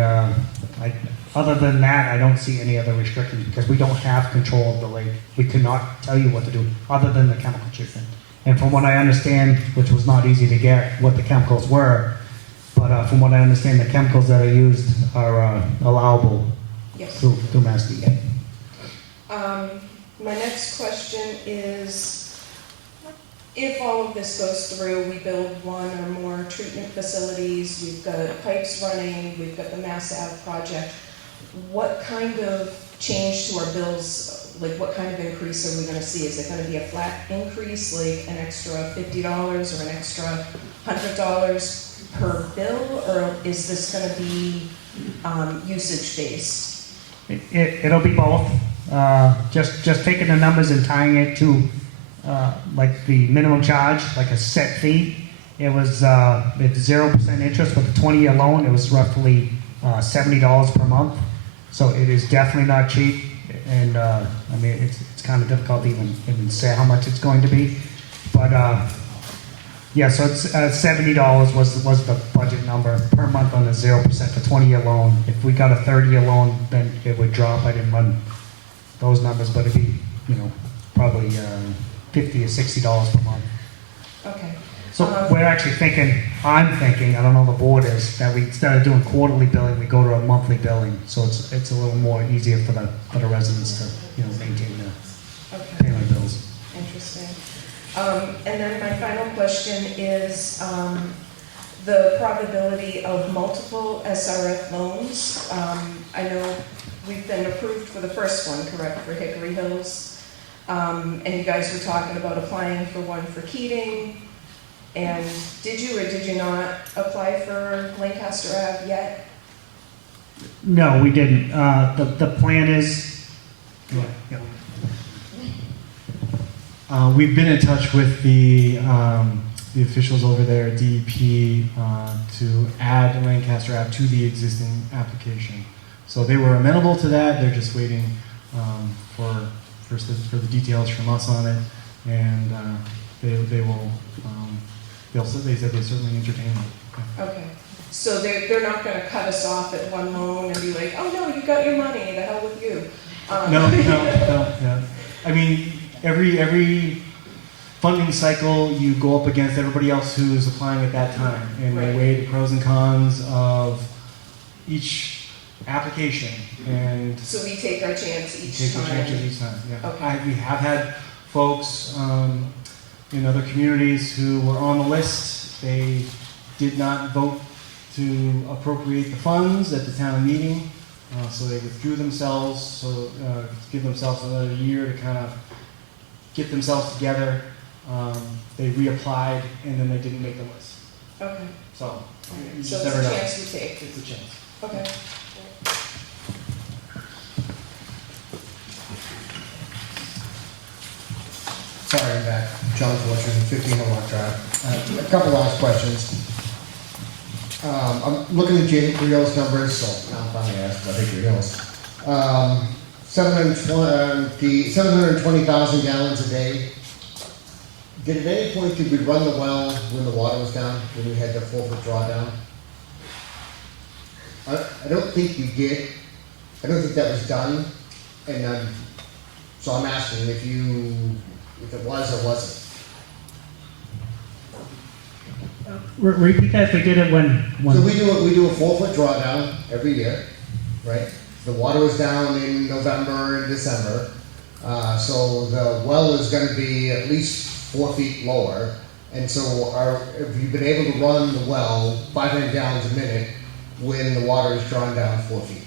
other than that, I don't see any other restrictions because we don't have control of the lake. We cannot tell you what to do other than the chemical treatment. And from what I understand, which was not easy to get, what the chemicals were, but from what I understand, the chemicals that are used are allowable Yes. through Mass DEP. My next question is, if all of this goes through, we build one or more treatment facilities, we've got pipes running, we've got the Mass Ave project, what kind of change to our bills, like what kind of increase are we gonna see? Is it gonna be a flat increase, like an extra $50 or an extra $100 per bill, or is this gonna be usage-based? It'll be both. Just taking the numbers and tying it to like the minimum charge, like a set fee. It's 0% interest with a 20-year loan. It was roughly $70 per month. So it is definitely not cheap. And I mean, it's kind of difficult to even say how much it's going to be. But yeah, so it's $70 was the budget number per month on the 0% for 20-year loan. If we got a 30-year loan, then it would drop. I didn't run those numbers, but it'd be, probably $50 or $60 per month. Okay. So we're actually I'm thinking, I don't know the board is, that we, instead of doing quarterly billing, we go to a monthly billing. So it's a little more easier for the residents to, maintain their payment bills. Interesting. And then my final question is the probability of multiple SRF loans. I know we've been approved for the first one, correct, for Hickory Hills. And you guys were talking about applying for one for Keating. And did you or did you not apply for Lancaster Ave yet? No, we didn't. The plan is, yeah. We've been in touch with the officials over there at DEP to add Lancaster Ave to the existing application. So they were amenable to that. They're just waiting for the details from us on it, and they said they certainly entertain it. Yeah. Okay. So they're not going to cut us off at one loan and be like, oh no, you got your money, the hell with you. No. Yeah. I mean, every funding cycle, you go up against everybody else who's applying at that time, and they weigh the pros and cons of each application. And so we take our chance each take time. our chances each time. Yeah. Okay. We have had folks in other communities who were on the list. They did not vote to appropriate the funds at the town meeting. So they withdrew themselves, so give themselves another year to kind of get themselves together. They reapplied, and then they didn't make the list. Okay. So, you So just it's never a know. chance we take. It's a chance. Okay. Sorry, I'm back. John Fortune, 15 Hemlock Drive. A couple last questions. I'm looking at Hickory Hills numbers, so now I'm finally asked about Hickory Hills. 720,000 gallons a day. Did at any point did we run the well when the water was down, when we had the 4-foot drawdown? I don't think we did. I don't think that was done. And so I'm asking if it was or wasn't. Repeat that if we did it when. So we do a 4-foot drawdown every year, right? The water was down in November and December, so the well is going to be at least 4 feet lower. And so have you been able to run the well 500 gallons a minute when the water is drawn down 4 feet?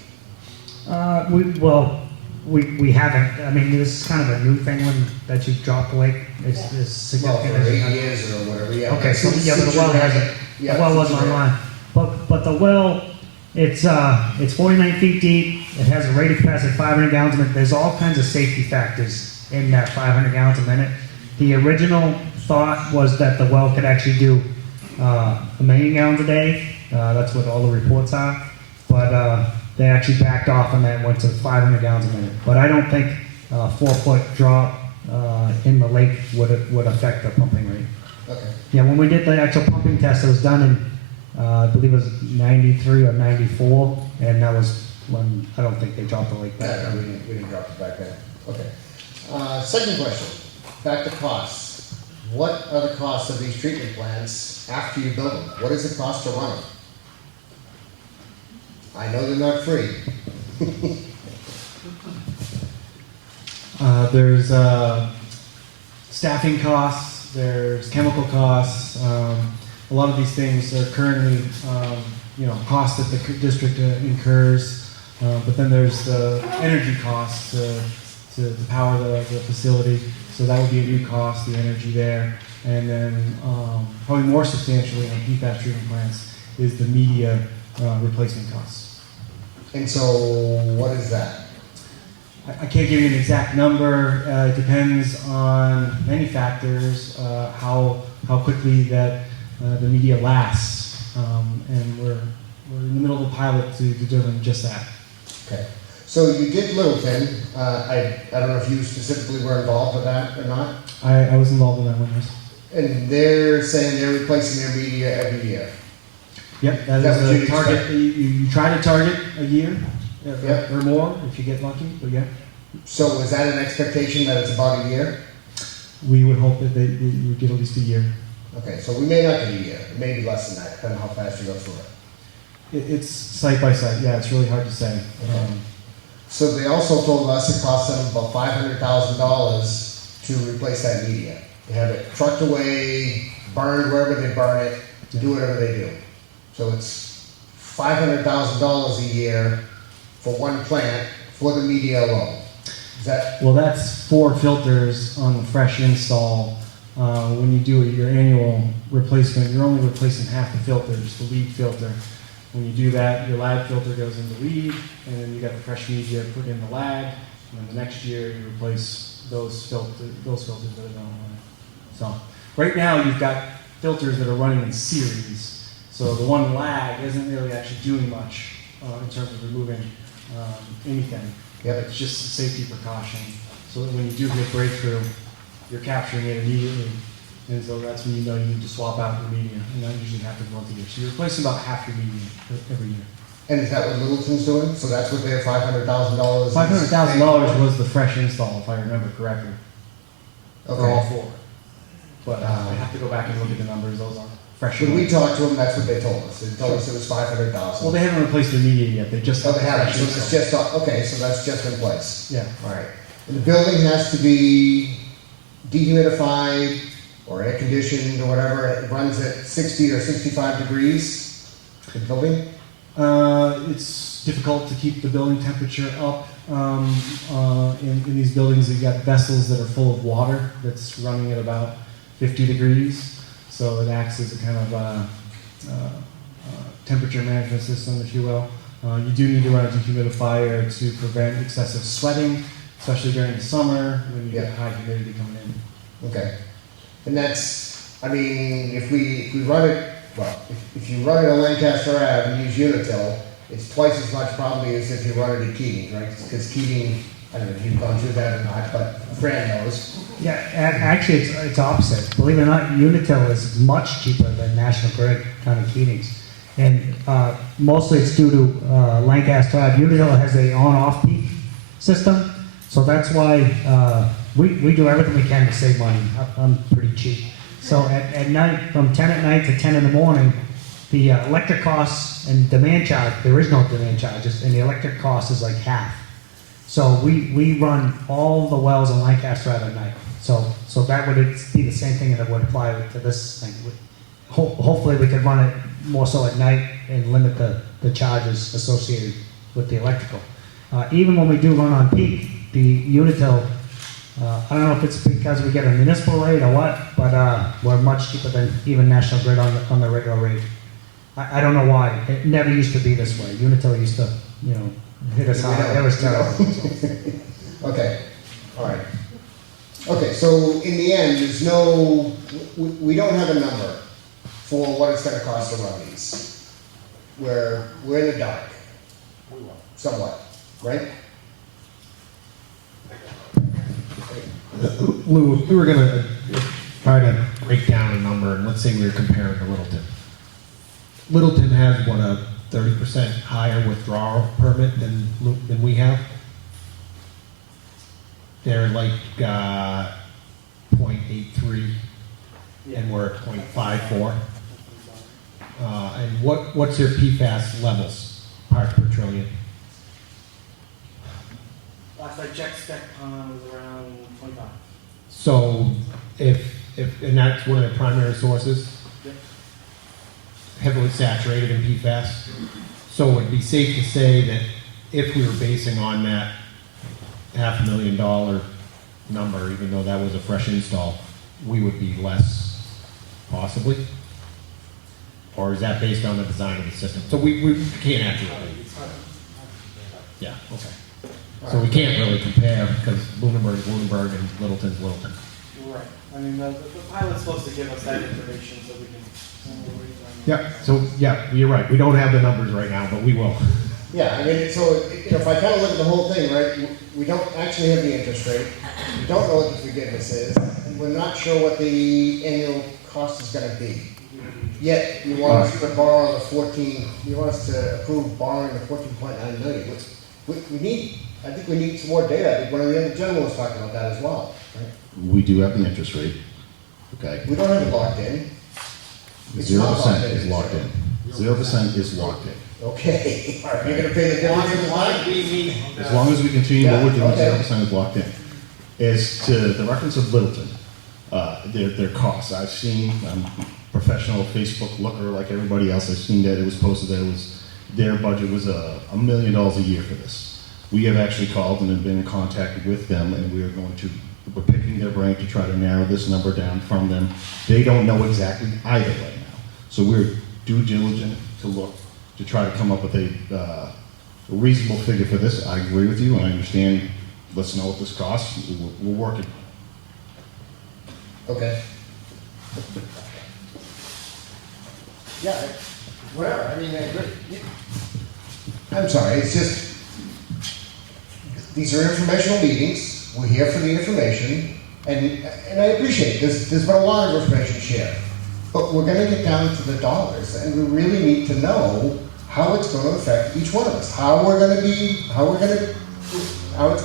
We haven't. I mean, this is kind of a new thing that you drop the lake. It's significant. Well, for 8 years or whatever. Yeah. Okay, so yeah, but the well hasn't. Yeah, the well wasn't online. But the well, it's 49 feet deep. It has a rated capacity of 500 gallons a minute. There's all kinds of safety factors in that 500 gallons a minute. The original thought was that the well could actually do 1 million gallons a day. That's what all the reports are. But they actually backed off on that and went to 500 gallons a minute. But I don't think a 4-foot drop in the lake would affect the pumping rate. Okay. Yeah, when we did the actual pumping test, it was done in, I believe it was 93 or 94, and that was when I don't think they dropped the lake back. No, we didn't drop it back then. Okay. Second question, back to costs. What are the costs of these treatment plants after you build them? What is the cost to run them? I know they're not free. There's staffing costs, there's chemical costs. A lot of these things are currently, costs that the district incurs. But then there's the energy costs to power the facility. So that would be a new cost, the energy there. And then probably more substantially on PFAS treatment plants is the media replacement costs. And so what is that? I can't give you an exact number. It depends on many factors, how quickly that the media lasts, and we're in the middle of a pilot to determine just that. Okay. So you did Littleton. I don't know if you specifically were involved with that or not. I was involved in that one, yes. And they're saying they're replacing their media every year. Yep, that Is that is what a you'd target. expect? You try to target a year Yep. or more if you get lucky, but yeah. So is that an expectation that it's about a year? We would hope that you would get at least a year. Okay, so we may not get a year. It may be less than that, depending on how fast you go through it. It's site by site. Yeah, it's really hard to say. Okay. So they also told us it cost them about $500,000 to replace that media. They have it trucked away, burned wherever they burn it, do whatever they do. So it's $500,000 a year for one plant for the media alone. Is that? Well, that's 4 filters on the fresh install. When you do your annual replacement, you're only replacing half the filters, the lead filter. When you do that, your lag filter goes into lead, and then you got the fresh media put in the lag, and then the next year you replace those filters that are going on. So right now you've got filters that are running in series, so the one lag isn't really actually doing much in terms of removing anything. Yep. It's just a safety precaution, so that when you do get breakthrough, you're capturing it immediately. And so that's when you know you need to swap out your media, and that usually happens once a year. So you're replacing about half your media every year. And is that what Littleton's doing? So that's what their $500,000 is? $500,000 was the fresh install, if I remember correctly, for all Okay. 4. But I have to go back and look at the numbers. Those are fresh. When we talked to them, that's what they told us. They told us it was $500,000. Well, they haven't replaced the media yet. They just Oh, they haven't. fresh So it's install. just, okay, so that's just in place. Yeah. All right. And the building has to be dehumidified or air conditioned or whatever. It runs at 60 or 65 degrees, the building? It's difficult to keep the building temperature up. In these buildings, you've got vessels that are full of water that's running at about 50 degrees. So it acts as a kind of temperature management system, if you will. You do need to run a dehumidifier to prevent excessive sweating, especially during the summer when you get high humidity coming in. Okay. And that's, I mean, if we run it, well, if you run it on Lancaster Ave and use Unitil, it's twice as much probably as if you run it at Keating, right? Because Keating, I don't know if you've gone through that or not, but Fran knows. Yeah, actually, it's opposite. Believe it or not, Unitil is much cheaper than National Grid kind of Keatings. And mostly it's due to Lancaster Ave. Unitil has a on-off peak system, so that's why we do everything we can to save money. I'm pretty cheap. So at night, from 10 at night to 10 in the morning, the electric costs and demand charge, there is no demand charges, and the electric cost is like half. So we run all the wells in Lancaster Ave at night. So that would be the same thing that would apply to this thing. Hopefully we could run it more so at night and limit the charges associated with the electrical. Even when we do run on peak, the Unitil, I don't know if it's because we get a municipal rate or what, but we're much cheaper than even National Grid on the regular rate. I don't know why. It never used to be this way. Unitil used to, hit us hard. It was terrible. Okay, all right. Okay, so in the end, there's no, we don't have a number for what it's gonna cost to run these. We're in the dark, somewhat, right? Lou, if we were gonna try to break down a number, and let's say we were comparing to Littleton. Littleton has, what, a 30% higher withdrawal permit than we have? They're like 0.83, and we're at 0.54. And what's your PFAS levels, parts per trillion? Last I checked, spec was around 25. So and that's one of the primary sources? Yep. Heavily saturated in PFAS. So it would be safe to say that if we were basing on that $500,000 number, even though that was a fresh install, we would be less, possibly? Or is that based on the design of the system? So we can't accurately. Yeah, okay. So we can't really compare because Lunenburg is Lunenburg and Littleton's Littleton. Right. I mean, the pilot's supposed to give us that information so we can. Yeah, so, yeah, you're right. We don't have the numbers right now, but we will. Yeah, I mean, so, if I kind of look at the whole thing, right, we don't actually have the interest rate, we don't know what the forgiveness is, and we're not sure what the annual cost is gonna be. Yet, you want us to borrow you want us to approve borrowing the 14.9 million, which we need, I think we need some more data. I think one of the other gentlemen was talking about that as well, right? We do have the interest rate, okay? We don't have it locked in. It's 0% not locked in, is locked in. 0% is locked in. Okay, all right, you're gonna pay the difference in the line? As long as we continue what we're doing, okay. 0% is locked in. As to the reference of Littleton, their costs, I've seen, I'm a professional Facebook looker like everybody else, I've seen that it was posted that their budget was $1 million a year for this. We have actually called and have been in contact with them, and we're picking their brain to try to narrow this number down from them. They don't know exactly either right now. So we're due diligent to look to try to come up with a reasonable figure for this. I agree with you, and I understand, let's know what this costs. We're working. Okay. Yeah, whatever, I mean, I'm sorry, it's just, these are informational meetings, we're here for the information, and I appreciate this, there's been a lot of information shared, but we're gonna get down to the dollars, and we really need to know how it's gonna affect each one of us, how it's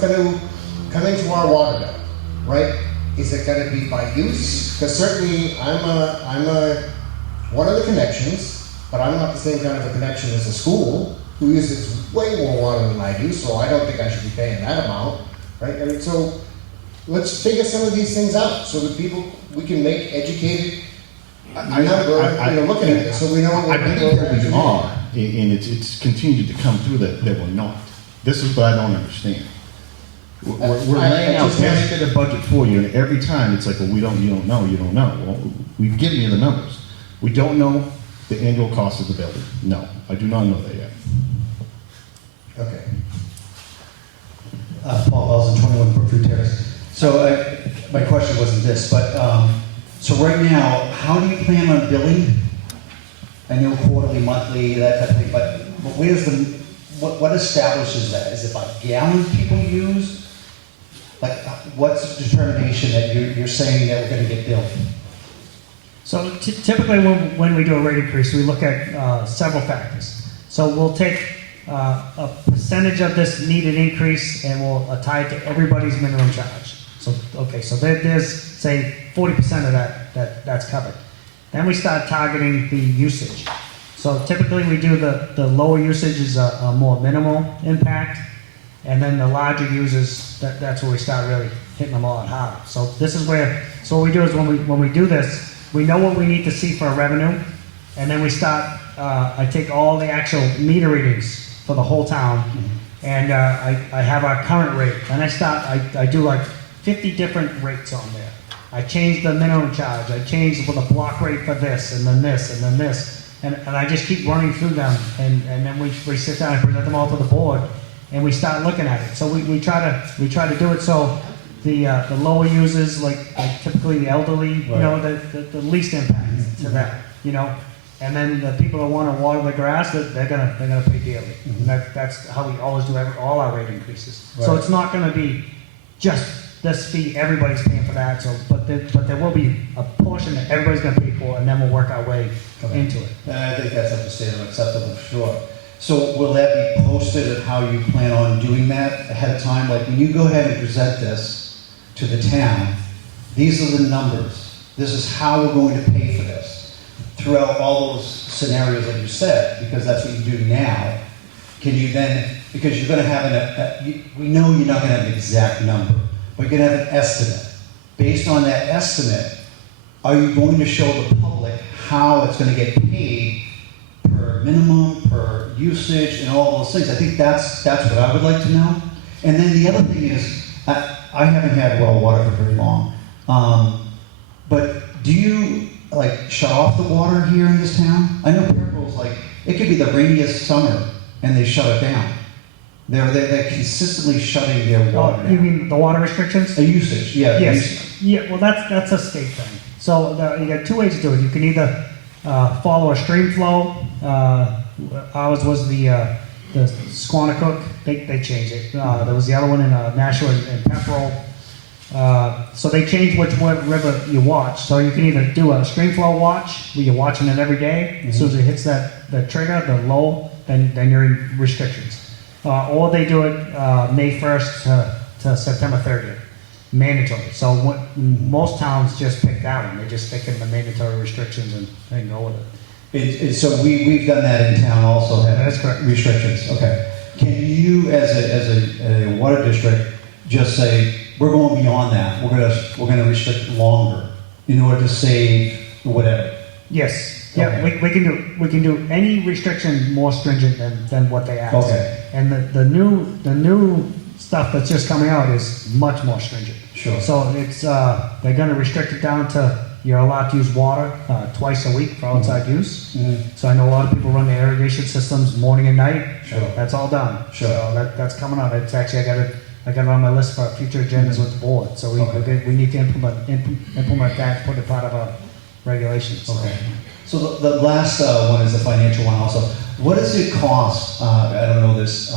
gonna come into our water bill, right? Is it gonna be by use? Because certainly, I'm one of the connections, but I'm not the same kind of a connection as a school who uses way more water than I do, so I don't think I should be paying that amount, right? I mean, so let's figure some of these things out so that we can make educated looking at this, so we know what I believe that we are, and it's continued to come through that we're not. This is what I don't understand. We're laying out a budget for you, and every time it's like, well, you don't know. Well, we've given you the numbers. We don't know the annual cost of the building. No, I do not know that yet. Okay. Paul Belson, 21 Brookview Terrace. So my question wasn't this, but, so right now, how do you plan on billing? I know quarterly, monthly, that type of thing, but where's the, what establishes that? Is it by gallons people use? Like, what's the determination that you're saying that we're gonna get billed? So typically when we do a rate increase, we look at several factors. So we'll take a percentage of this needed increase and we'll tie it to everybody's minimum charge. So, okay, so there's, say, 40% of that's covered. Then we start targeting the usage. So typically we do the lower usage is a more minimal impact, and then the larger users, that's where we start really hitting them all at hard. So this is where, so what we do is when we do this, we know what we need to see for revenue, and then we start, I take all the actual meter readings for the whole town, and I have our current rate, and I do like 50 different rates on there. I change the minimum charge, I change the block rate for this, and then this, and then this, and I just keep running through them, and then we sit down and present them all to the board, and we start looking at it. So we try to do it so the lower users, like typically the elderly, you know, the least impact to them, you know. And then the people that want to water the grass, they're gonna pay daily. And that's how we always do all our rate increases. Right. So it's not gonna be just this fee, everybody's paying for that. So, but there will be a portion that everybody's gonna pay for, and then we'll work our way into it. And I think that's understandable, acceptable, sure. So will that be posted at how you plan on doing that ahead of time? Like when you go ahead and present this to the town, these are the numbers. This is how we're going to pay for this. Throughout all those scenarios that you said, because that's what you do now, can you then, because you're going to have we know you're not going to have an exact number, but you're going to have an estimate. Based on that estimate, are you going to show the public how it's going to get paid per minimum, per usage, and all those things? I think that's what I would like to know. And then the other thing is, I haven't had well water for very long, but do you like shut off the water here in this town? I know Pembroke's like, it could be the rainiest summer and they shut it down. They're consistently shutting their water down. You mean the water restrictions? The usage, yeah. Yes. Usage. Yeah, well, that's a state thing. So you got two ways to do it. You can either follow a stream flow. Ours was the Squanicook. They changed it. There was the other one in Nashua and Pepperell. So they changed which river you watch. So you can either do a stream flow watch, where you're watching it every day. As soon as it hits the trigger, the low, then you're in restrictions. Or they do it May 1st to September 30th, mandatory. So most towns just pick that one. They just stick in the mandatory restrictions and go with it. So we've done that in town also, have That's correct. restrictions. Okay. Can you, as a water district, just say, we're going beyond that. We're gonna restrict longer in order to save whatever. Yes. Yeah, Okay. we can do any restriction more stringent than what they asked. Okay. And the new stuff that's just coming out is much more stringent. Sure. So it's they're going to restrict it down to you're allowed to use water twice a week for outside use. So I know a lot of people run their irrigation systems morning and night. Sure. That's all done. Sure. So that's coming out. It's actually I got it on my list for future agendas with the board. So we need to implement that, put it part of our regulations. Okay. So the last one is the financial one also. What does it cost, I don't know this,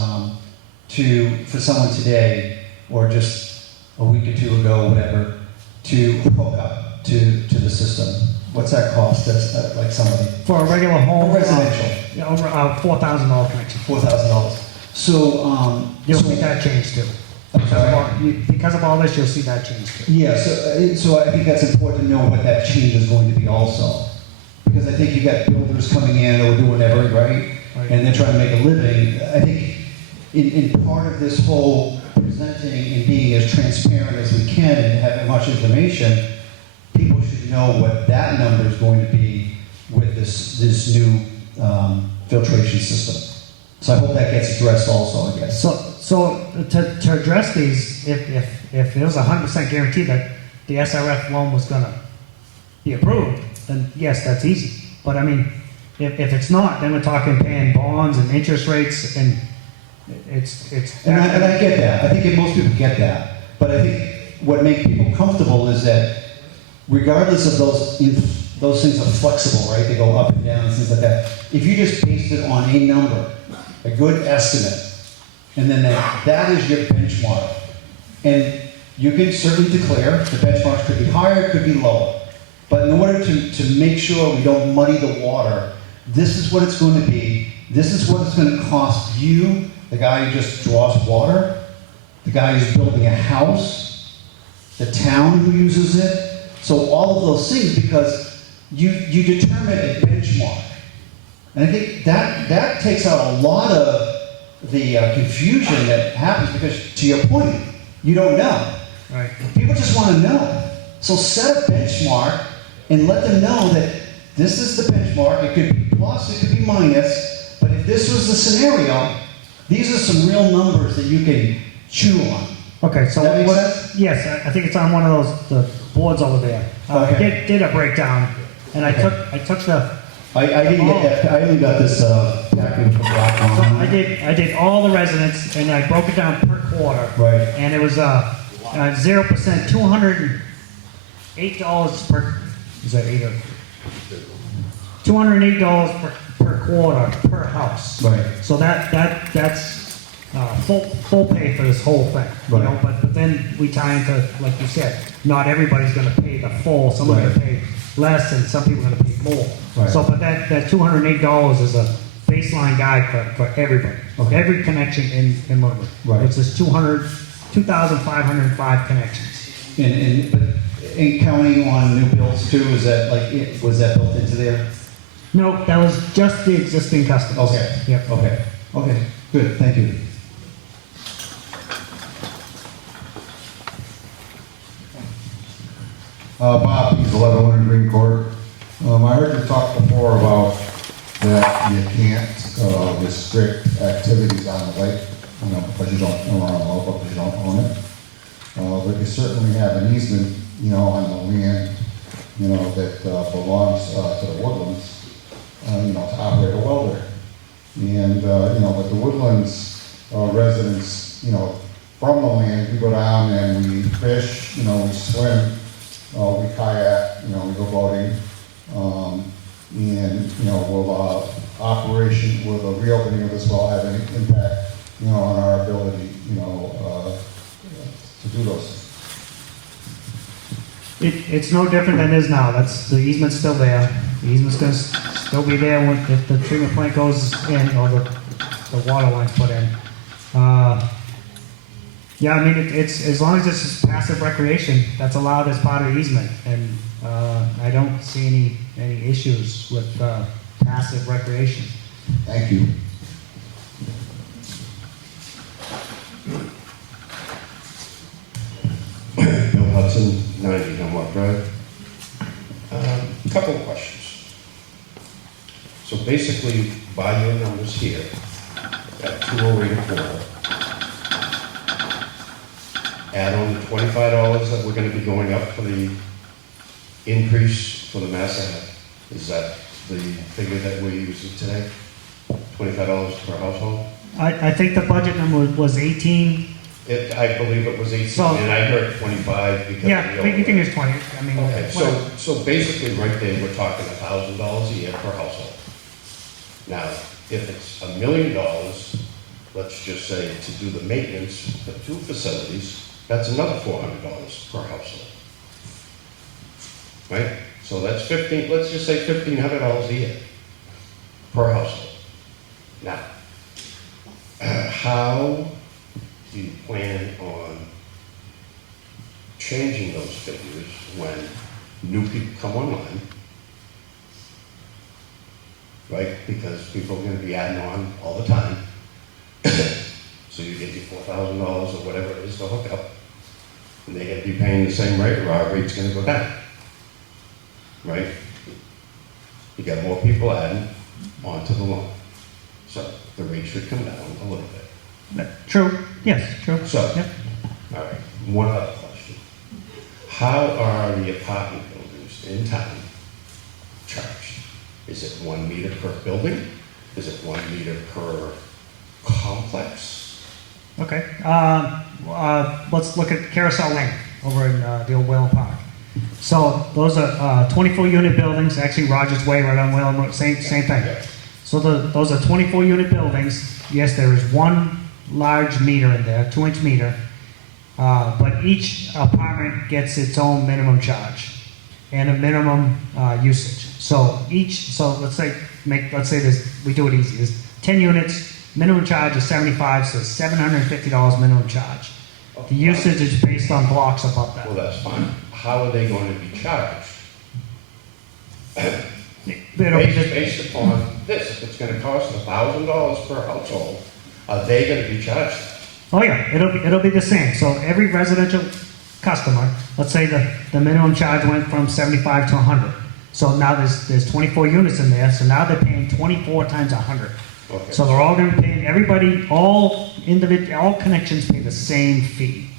for someone today, or just a week or two ago, whatever, to hook up to the system? What's that cost, like somebody? For a regular home, residential. Over $4,000 connection. $4,000. So, You'll see that change too. Because of all this, you'll see that change too. yeah, so I think that's important to know what that change is going to be also. Because I think you got builders coming in or doing whatever, right? And they're trying to make a living. I think in part of this whole presenting and being as transparent as we can and having much information, people should know what that number is going to be with this new filtration system. So I hope that gets addressed also, I guess. So to address these, if it was 100% guaranteed that the SRF loan was going to be approved, then yes, that's easy. But I mean, if it's not, then we're talking paying bonds and interest rates, and it's. And I get that. I think most people get that. But I think what makes people comfortable is that regardless of those things are flexible, right? They go up and down and things like that. If you just based it on a number, a good estimate, and then that is your benchmark. And you can certainly declare the benchmarks could be higher, could be lower. But in order to make sure we don't muddy the water, this is what it's going to be. This is what it's going to cost you, the guy who just draws water, the guy who's building a house, the town who uses it. So all of those things, because you determine a benchmark. And I think that takes out a lot of the confusion that happens, because to your point, you don't know. Right. People just want to know. So set a benchmark and let them know that this is the benchmark. It could be plus, it could be minus, but if this was the scenario, these are some real numbers that you can chew on. Okay, so That makes sense? yes, I think it's on one of those the boards over there. I did a breakdown, and I took the. I didn't get that. I only got this packet with the black So on. I did all the residents, and I broke it down per quarter. Right. And it was 0%, $208 per. Is that $8 or $208 per quarter per house. Right. So that's full pay for this whole thing. You know, but then we tie into, like you said, not everybody's going to pay the full. Some are going to pay less, and some people are going to pay more. Right. So, but that $208 is a baseline guide for everybody. Okay. Every connection in Lunenburg. Right. It's just 2,505 connections. And counting on new builds too, is that was that built into there? No, that was just the existing customers. Okay. Yep. Okay. Good. Thank you. Bob, he's 1100 Green Court. I heard you talk before about that you can't restrict activities on the lake, because you don't because you don't own it. But you certainly have an easement, on the land, that belongs to the Woodlands, to operate a well there. And, but the Woodlands residents, from the land, we go down and we fish, we swim, we kayak, we go boating, and, will will the reopening of this well have any impact, on our ability, to do those things? It's no different than it is now. The easement's still there. The easement's going to still be there if the treatment plant goes in or the water line's put in. Yeah, I mean, it's as long as this is passive recreation, that's allowed as part of the easement, and I don't see any issues with passive recreation. Thank you. Bill Hudson, 90 Hemlock Drive. Couple of questions. So basically, by your numbers here, at 208 a quarter, add on the $25 that we're going to be going up for the increase for the Mass Ave. Is that the figure that we're using today? $25 per household? I think the budget number was 18. I believe it was 18, So- and I heard 25 because Yeah, of the you think it's 20. I mean, Okay, whatever. so basically right there, we're talking $1,000 a year per household. Now, if it's $1 million, let's just say to do the maintenance for 2 facilities, that's another $400 per household. Right? So that's let's just say $1,500 a year per household. Now, how do you plan on changing those figures when new people come online? Right? Because people are going to be adding on all the time. So you get your $4,000 or whatever it is to hook up, and they're going to be paying the same rate, or our rate's going to go down. Right? You got more people adding onto the line. So the rate should come down a little bit. True. Yes, true. So, Yep. all right, one other question. How are the apartment buildings in town charged? Is it 1 meter per building? Is it 1 meter per complex? Okay. Let's look at Carousel Lane. over in the old Whalen Park. So those are 24-unit buildings, actually Rogers Way right on Whalen Road, same thing. So those are 24-unit buildings. Yes, there is one large meter in there, 2-inch meter, but each apartment gets its own minimum charge and a minimum usage. So let's say this, we do it easy. There's 10 units, minimum charge is 75, so $750 minimum charge. The usage is based on blocks above that. Well, that's fine. How are they going to be charged? Based upon this, if it's gonna cost $1,000 per household, are they gonna be charged that? Oh yeah, it'll be the same. So every residential customer, let's say the minimum charge went from 75 to 100. So now there's 24 units in there, so now they're paying 24 times 100. Okay. So they're all gonna be paying, everybody, all connections pay the same fee.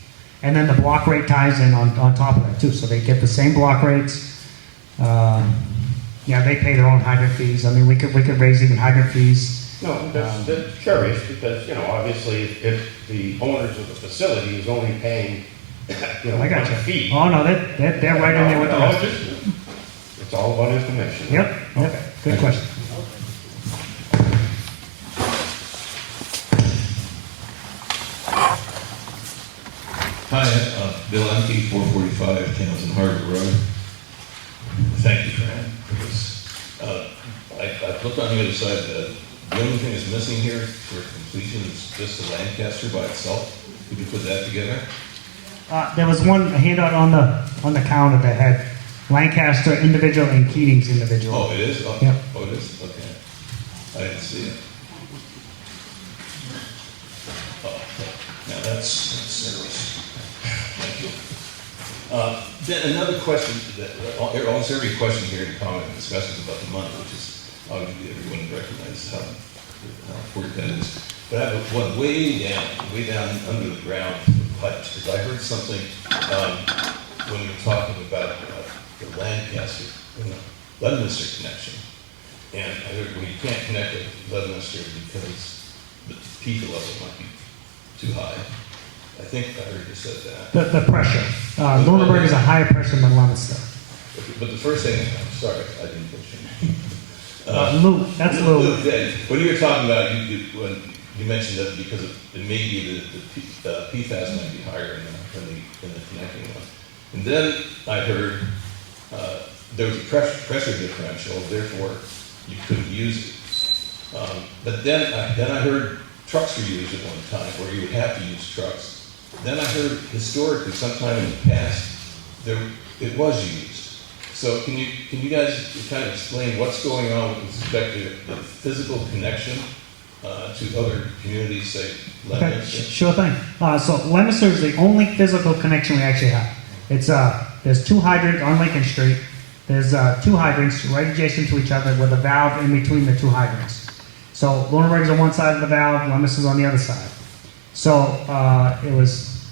And then the block rate ties in on top of that too, so they get the same block rates. Yeah, they pay their own hydrant fees. I mean, we could raise even hydrant fees. No, that's curious, because, obviously, if the owners of the facility is only paying, I got a you. fee. Oh no, they're right in there with the rest. It's all about information. Yep. Okay. Good question. Hi, Bill Emke, 445 Townsend Harbor Road. Thank you, Fran, for this. I looked on the other side. The only thing that's missing here for completion is just the Lancaster by itself. Could you put that together? There was one handout on the counter that had Lancaster individual and Keating's individual. Oh, it is? Oh, Yep. Oh, it is? Okay. I didn't see it. Oh, now that's service. Thank you. Then another question, almost every question here in comment and discussions about the money, which is obviously everyone recognizes how important that is. But I have one way down under the ground pipes, because I heard something when you were talking about the Lancaster and the Lunenburg connection. And I heard, well, you can't connect it to Lunenburg because the peak level might be too high. I think I heard you said that. The pressure. Lunenburg is a higher pressure than Leominster. But the first thing, I'm sorry, I didn't finish. Lou, that's Lou. When you were talking about, when you mentioned that because it may be the PFAS might be higher in the connecting one. And then I heard there was a pressure differential, therefore you couldn't use it. But then I heard trucks were used at one time, where you would have to use trucks. Then I heard historically, sometime in the past, it was used. So can you guys kind of explain what's going on with respect to the physical connection to other communities, say Okay, sure thing. So Leominster is the only physical connection we actually have. It's there's two hydrants on Lincoln Street. There's two hydrants right adjacent to each other with a valve in between the two hydrants. So Lunenburg is on one side of the valve, Leominster is on the other side. So it was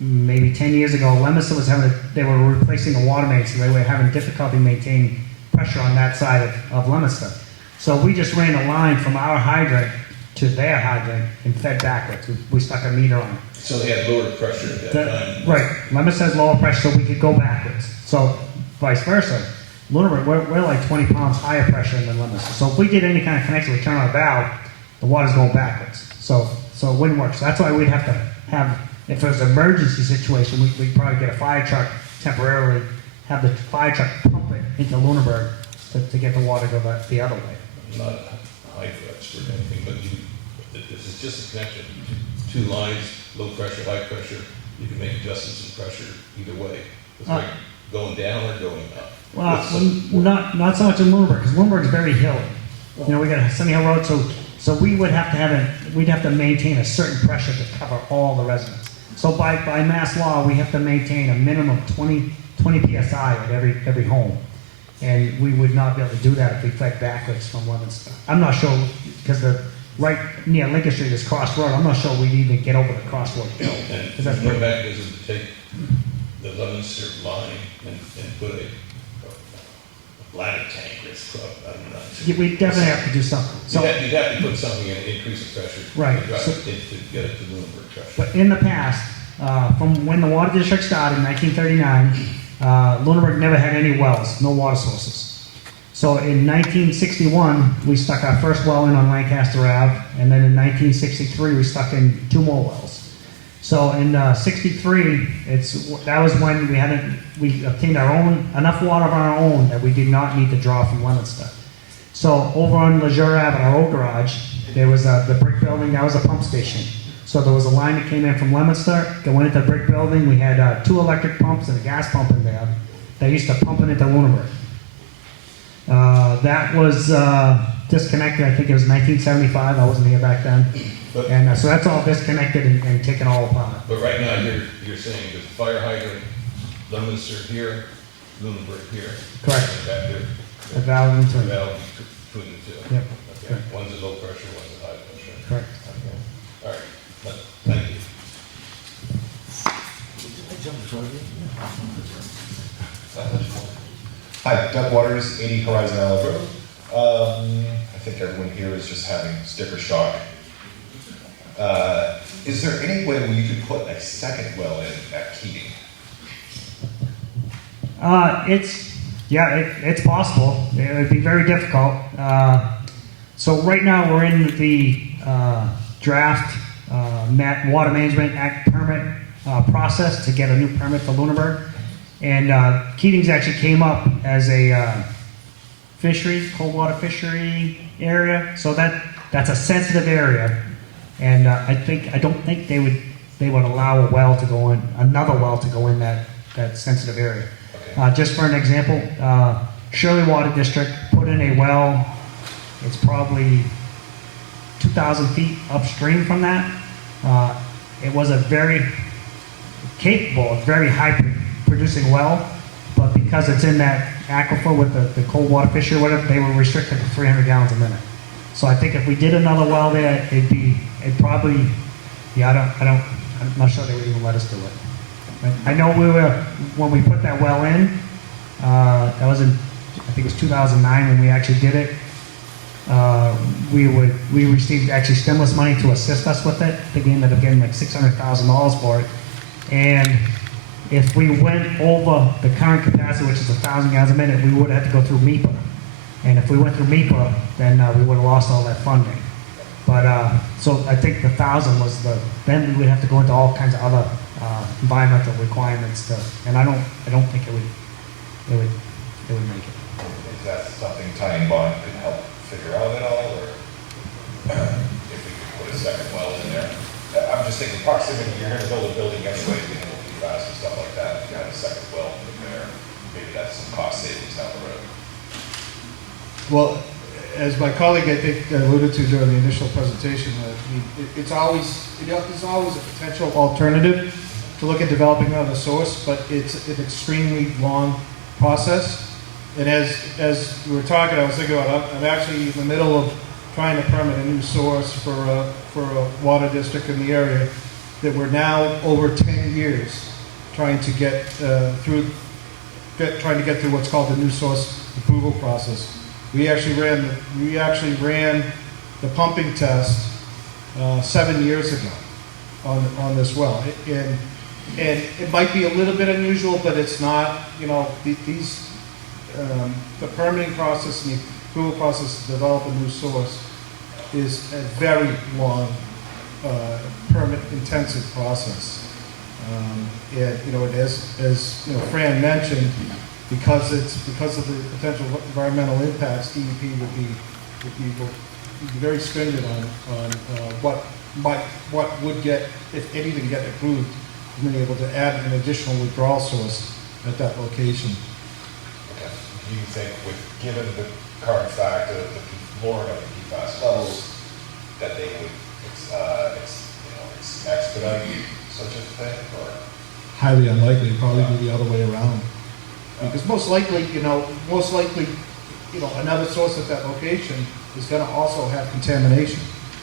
maybe 10 years ago, Leominster was they were replacing a water main, so they were having difficulty maintaining pressure on that side of Leominster. So we just ran a line from our hydrant to their hydrant and fed backwards. We stuck a meter on it. So they had lower pressure at that time. Right. Leominster has lower pressure, so we could go backwards. So vice versa. Lunenburg, we're like 20 pounds higher pressure than Leominster. So if we did any kind of connection, we turn on a valve, the water's going backwards. So it wouldn't work. So that's why we'd have to have, if there's an emergency situation, we'd probably get a fire truck temporarily, have the fire truck pump it into Lunenburg to get the water to go the other way. Not a hydro expert or anything, but this is just a connection. Two lines, low pressure, high pressure. You can make adjustments in pressure either way. It's like going down or going up. Well, not so much in Lunenburg, because Lunenburg is very hilly. You know, we got a Sunny Hill Road, so we would have to we'd have to maintain a certain pressure to cover all the residents. So by mass law, we have to maintain a minimum of 20 psi at every home. And we would not be able to do that if we fed backwards from Leominster. I'm not sure, because right near Lincoln Street is Cross Road, I'm not sure we'd even get over the Cross Road hill. And there's no mechanism to take the Leominster line and put a bladder tank or something. I'm not sure. Yeah, we definitely have to do something. So, you'd have to put something in, increase the pressure. Right. To get it to Lunenburg pressure. But in the past, from when the water district started in 1939, Lunenburg never had any wells, no water sources. So in 1961, we stuck our first well in on Lancaster Ave, and then in 1963, we stuck in 2 more wells. So in 63, that was when we obtained our own, enough water of our own that we did not need to draw from Leominster. So over on Leisure Ave, in our old garage, there was the brick building, that was a pump station. So there was a line that came in from Leominster, that went into the brick building. We had 2 electric pumps and a gas pump in there that used to pump it into Lunenburg. That was disconnected, I think it was 1975, I wasn't here back then. And so that's all disconnected and taken all apart. But right now, you're saying there's a fire hydrant, Leominster here, Lunenburg here. Correct. And back there. A valve in between. A valve between the 2. Yep. Okay. Correct. One's at low pressure, one's at high pressure. Correct. Okay. All right. Thank you. Hi, Doug Waters, 80 Horizon Isle Road. I think everyone here is just having sticker shock. Is there any way we could put a second well in at Keating? It's possible. It would be very difficult. So right now we're in the draft Water Management Act permit process to get a new permit for Lunenburg. And Keating's actually came up as a fishery, cold water fishery area. So that's a sensitive area. And I don't think they would allow another well to go in that sensitive area. Just for an example, Shirley Water District put in a well. It's probably 2,000 feet upstream from that. It was a very capable, very high producing well, but because it's in that aquifer with the cold water fishery or whatever, they were restricted to 300 gallons a minute. So I think if we did another well there, I'm not sure they would even let us do it. I know when we put that well in, that was I think it was 2009 when we actually did it. We received actually stimulus money to assist us with it. I think we ended up getting like $600,000 for it. And if we went over the current capacity, which is 1,000 gallons a minute, we would have to go through MEPA. And if we went through MEPA, then we would have lost all that funding. But so I think the 1,000 was then we would have to go into all kinds of other environmental requirements and I don't think it would make it. Is that something Ty and Bond could help figure out at all, or if we could put a second well in there? I'm just thinking proximity, you're going to build a building anyway, you know, PFAS and stuff like that. If you had a second well in there, maybe that's some cost savings down the road. Well, as my colleague, I think, alluded to during the initial presentation, there's always a potential alternative to look at developing another source, but it's an extremely long process. And as we were talking, I was thinking about, I'm actually in the middle of trying to permit a new source for a water district in the area that we're now over 10 years trying to get through what's called the new source approval process. We actually ran the pumping test 7 years ago on this well, and it might be a little bit unusual, but it's not. You know, the permitting process and the approval process to develop a new source is a very long, permit-intensive process. And you know, as you know, Fran mentioned, because of the potential environmental impacts, DEP would be very stringent on what would get, if anything, get approved, and being able to add an additional withdrawal source at that location. Okay. Do you think, given the current fact of the lowering of the PFAS levels, that they would expedite such a thing, or? Highly unlikely. It'd probably be the other way around. Because most likely, another source at that location is going to also have contamination.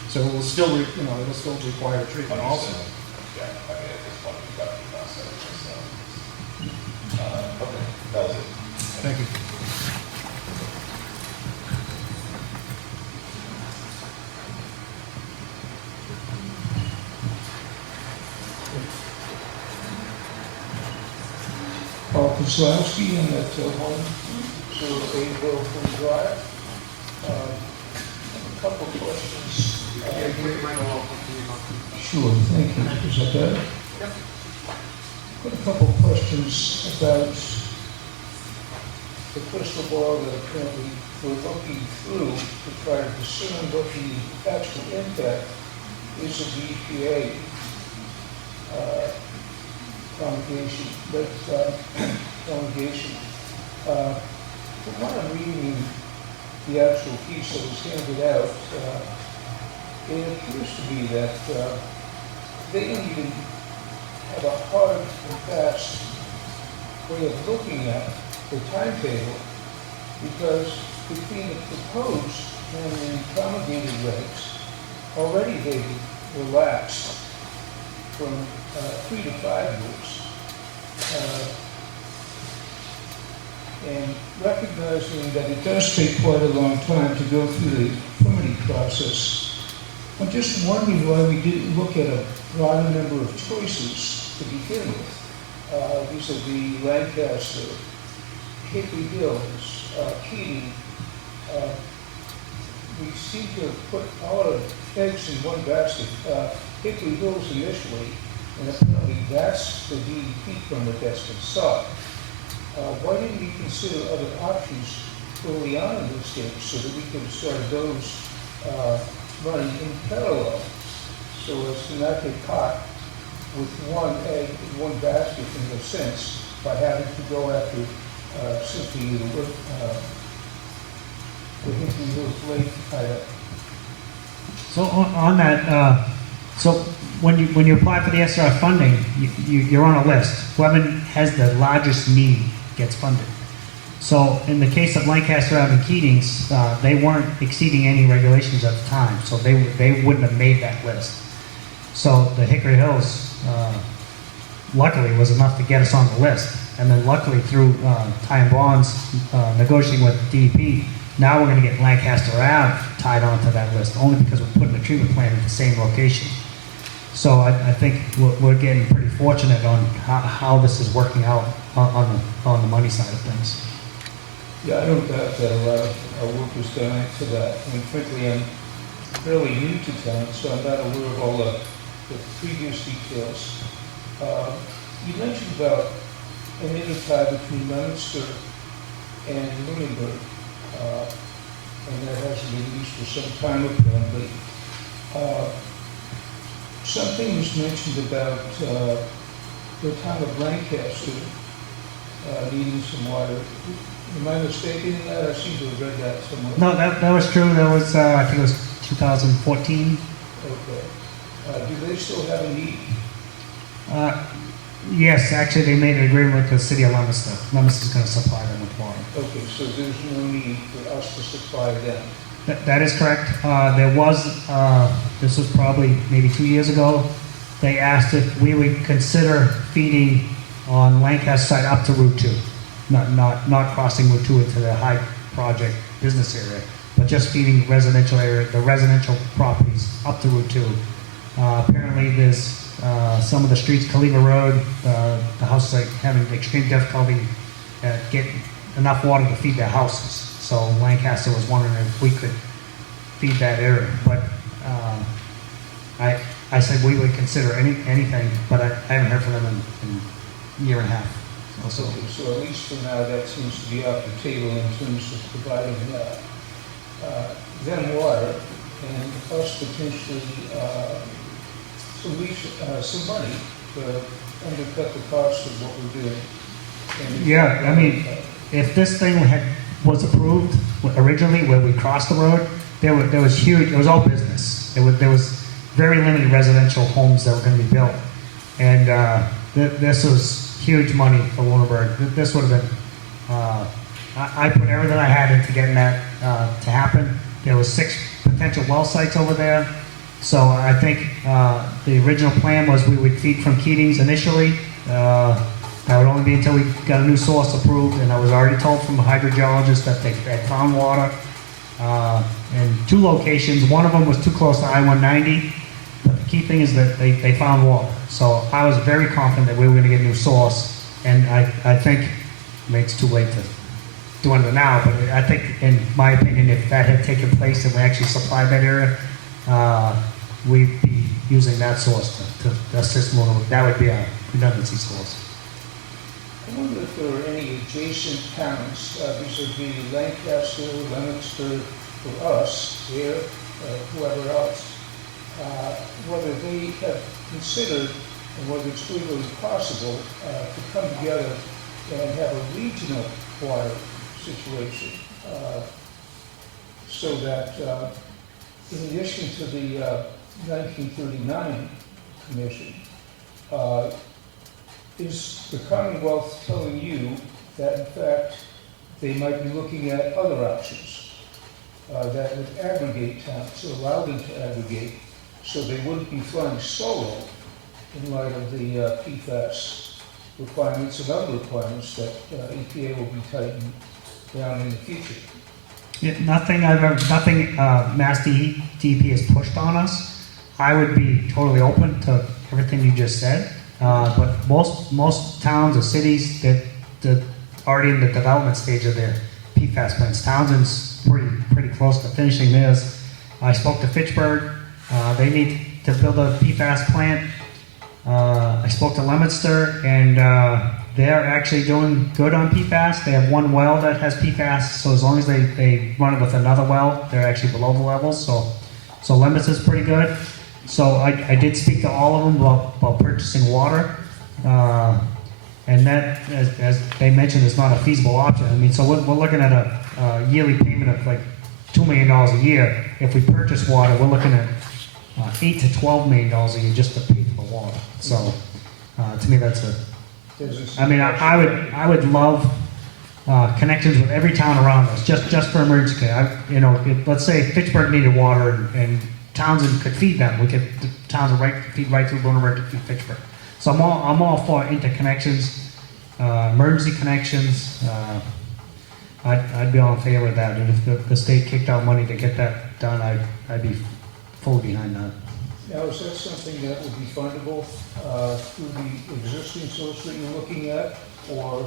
So it will still, it'll still require treatment also. Yeah, I mean, at this point, we've got PFAS anyway, so. Okay, that was it. Thank you. Kozlowski on that 108 Willful Drive. A couple of questions. Sure, thank you. Is that better? Yep. Got a couple of questions about the crystal ball that apparently we're looking through to try to discern what the actual impact is of the EPA promulgation. From what I'm reading, the actual piece that was handed out, it appears to be that they don't even have a hard and fast way of looking at the timetable, because between the proposed and the promulgated regs, already they've relaxed from 3 to 5 years. And recognizing that it does take quite a long time to go through the permitting process, I'm just wondering why we didn't look at a broader number of choices to begin with. These are the Lancaster, Hickory Hills, Keating. We seem to have put all our eggs in one basket. Hickory Hills initially, and apparently that's the DEP permit that's been sought. Why didn't we consider other options early on in this stage so that we could start those running in parallel, so as to not get caught with one egg in one basket in a sense by having to go after simply the Hickory Hills Lake item? So on that, so when you apply for the SR funding, you're on a list. Whoever has the largest need gets funded. So in the case of Lancaster Ave and Keatings, they weren't exceeding any regulations at the time, so they wouldn't have made that list. So the Hickory Hills, luckily, was enough to get us on the list. And then luckily through Ty and Bonds negotiating with DEP, now we're going to get Lancaster Ave tied onto that list, only because we're putting the treatment plant in the same location. So I think we're getting pretty fortunate on how this is working out on the money side of things. Yeah, I don't doubt that a lot of work was done into that. I mean, frankly, I'm fairly new to town, so I'm not aware of all the previous details. You mentioned about an intertie between Leominster and Lunenburg, and that hasn't been used for some time apparently. Something was mentioned about the town of Lancaster needing some water. Am I mistaken in that? I seem to have read that somewhere. No, that was true. That was, I think it was 2014. Okay. Do they still have a need? Yes, actually, they made an agreement with the city of Leominster. Leominster's going to supply them with water. Okay, so there's no need for us to supply them. That is correct. There was, this was probably maybe 2 years ago, they asked if we would consider feeding on Lancaster side up to Route 2. Not crossing Route 2 into the High Project business area, but just feeding residential area, the residential properties up to Route 2. Apparently there's some of the streets, Caliva Road, the houses are having extreme difficulty getting enough water to feed their houses. So Lancaster was wondering if we could feed that area. But I said we would consider anything, but I haven't heard from them in a year and a half. So at least for now, that seems to be off the table in terms of providing them water and us potentially some money to undercut the cost of what we're doing. And yeah, I mean, if this thing was approved originally where we crossed the road, there was huge, it was all business. There was very limited residential homes that were going to be built. And this was huge money for Lunenburg. This would have been, I put everything I had into getting that to happen. There was 6 potential well sites over there. So I think the original plan was we would feed from Keatings initially. That would only be until we got a new source approved, and I was already told from a hydrogeologist that they had found water in 2 locations. One of them was too close to I-190, but the key thing is that they found water. So I was very confident that we were going to get a new source, and I think mean, it's too late to do anything now, but I think, in my opinion, if that had taken place and we actually supplied that area, we'd be using that source to assist Lunenburg. That would be a redundancy source. I wonder if there are any adjacent towns, vis-a-vis Lancaster, Leominster, or us here, whoever else, whether they have considered, and whether it's legally possible, to come together and have a regional water situation, so that in addition to the 1939 Commission, is the Commonwealth telling you that in fact they might be looking at other options that would aggregate towns, or allow them to aggregate, so they wouldn't be flying solo in light of the PFAS requirements and other requirements that EPA will be tightening down in the future? Yeah, nothing Mass DEP has pushed on us. I would be totally open to everything you just said, but most towns or cities that already in the development stage of their PFAS plants. Townsend's pretty close to finishing theirs. I spoke to Fitchburg. They need to build a PFAS plant. I spoke to Leominster, and they're actually doing good on PFAS. They have one well that has PFAS, so as long as they run it with another well, they're actually below the levels. So Leominster's pretty good. So I did speak to all of them about purchasing water, and that, as they mentioned, is not a feasible option. I mean, so we're looking at a yearly payment of like $2 million a year. If we purchase water, we're looking at $8 to $12 million a year just to pay for the water. So to me, that's I mean, I would love connections with every town around us, just for emergency care. Let's say Fitchburg needed water and Townsend could feed them. Townsend could feed right through Lunenburg to feed Fitchburg. So I'm all for interconnections, emergency connections. I'd be all in favor of that. And if the state kicked out money to get that done, I'd be fully behind that. Now, is that something that would be fundable through the existing source that you're looking at, or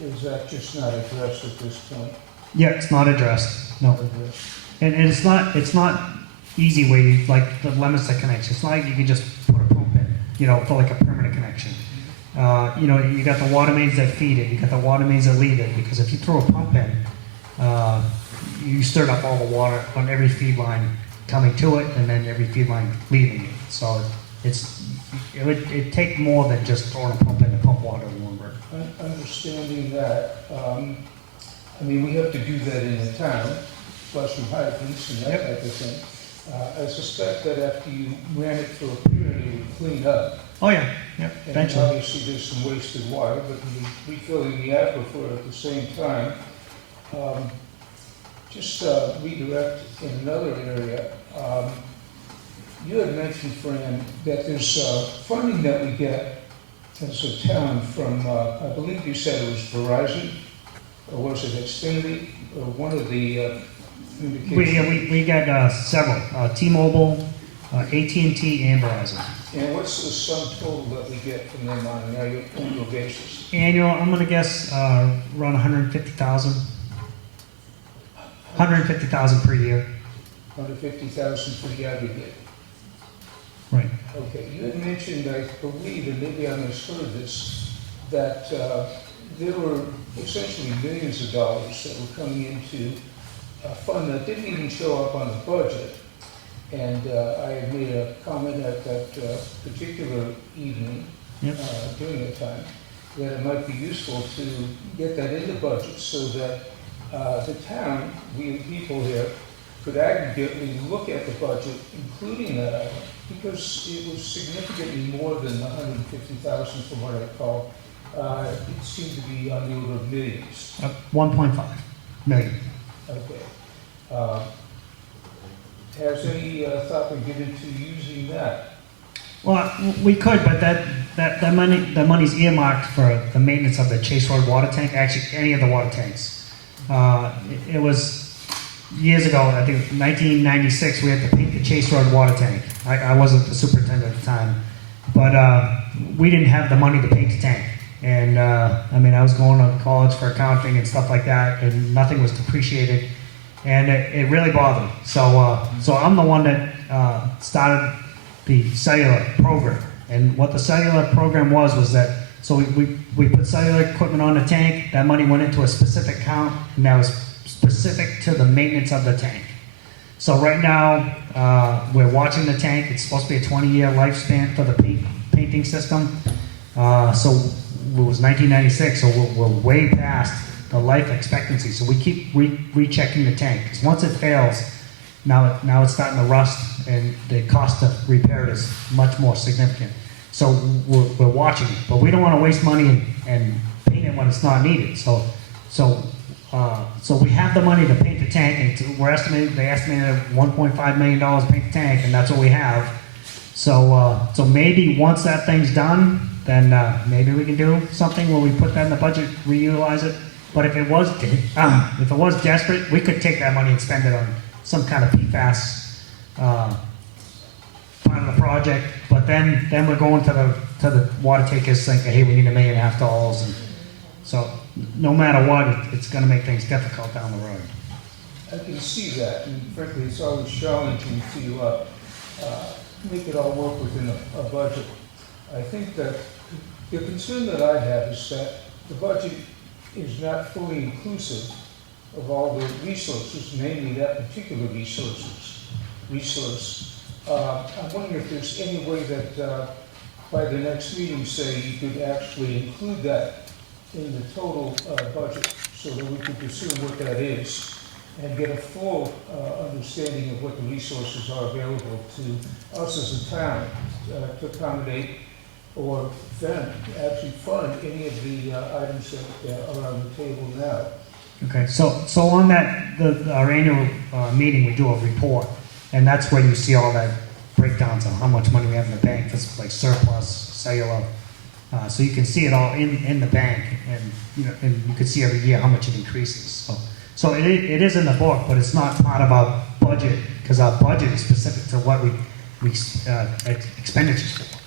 is that just not addressed at this point? Yeah, it's not addressed. No, and it's not easy where you like the Leominster connection. It's not like you can just put a pump in, for like a permanent connection. You got the water mains that feed it. You got the water mains that lead it. Because if you throw a pump in, you stirred up all the water on every feed line coming to it, and then every feed line leaving it. So it'd take more than just throwing a pump in to pump water to Lunenburg. Understanding that, I mean, we have to do that in the town, flush from hydrants and that type of thing. I suspect that after you ran it for a period, it would clean up. Oh yeah, yeah, And eventually. obviously there's some wasted water, but refilling the aquifer at the same time. Just redirect in another area. You had mentioned, Fran, that there's funding that we get as a town from, I believe you said it was Verizon, or was it Xfinity, or one of the communications? We got several, T-Mobile, AT&T, and Verizon. And what's the sum total that we get from them on an annual basis? Annual, I'm gonna guess around 150,000. 150,000 per year. 150,000 for the aggregate. Right. Okay, you had mentioned, I believe, and maybe I misheard this, that there were essentially millions of dollars that were coming into a fund that didn't even show up on the budget. And I had made a comment at that particular evening, during the time, that it might be useful to get that in the budget so that the town, we people here, could aggregately look at the budget, including that item, because it was significantly more than 150,000 from what I recall. It seemed to be on the order of millions. 1.5 million. Okay. Has any thought been given to using that? Well, we could, but that money's earmarked for the maintenance of the Chase Road water tank, actually any of the water tanks. It was years ago, I think 1996, we had to paint the Chase Road water tank. I wasn't the superintendent at the time, but we didn't have the money to paint the tank. And I mean, I was going to college for accounting and stuff like that, and nothing was depreciated, and it really bothered me. So so I'm the one that started the cellular program, and what the cellular program was that, so we put cellular equipment on the tank. That money went into a specific account, and that was specific to the maintenance of the tank. So right now, we're watching the tank. It's supposed to be a 20-year lifespan for the painting system. So it was 1996, so we're way past the life expectancy. So we keep rechecking the tank. Because once it fails, now it's starting to rust, and the cost to repair it is much more significant. So we're watching it, but we don't want to waste money and paint it when it's not needed. So we have the money to paint the tank, and they estimated $1.5 million to paint the tank, and that's what we have. So maybe once that thing's done, then maybe we can do something where we put that in the budget, reutilize it. But if it was desperate, we could take that money and spend it on some kind of PFAS part of the project. But then we're going to the water takers thinking, hey, we need $1.5 million, and so no matter what, it's going to make things difficult down the road. I can see that, and frankly, it's always challenging to make it all work within a budget. I think that the concern that I have is that the budget is not fully inclusive of all the resources, namely that particular resource. I'm wondering if there's any way that by the next meeting, say, you could actually include that in the total budget so that we could discern what that is and get a full understanding of what the resources are available to us as a town to accommodate or then actually fund any of the items that are on the table now. Okay, so on that, our annual meeting, we do a report, and that's where you see all that breakdowns on how much money we have in the bank, that's like surplus, cellular. So you can see it all in the bank, and you can see every year how much it increases. So it is in the book, but it's not part of our budget, because our budget is specific to what we expenditures for.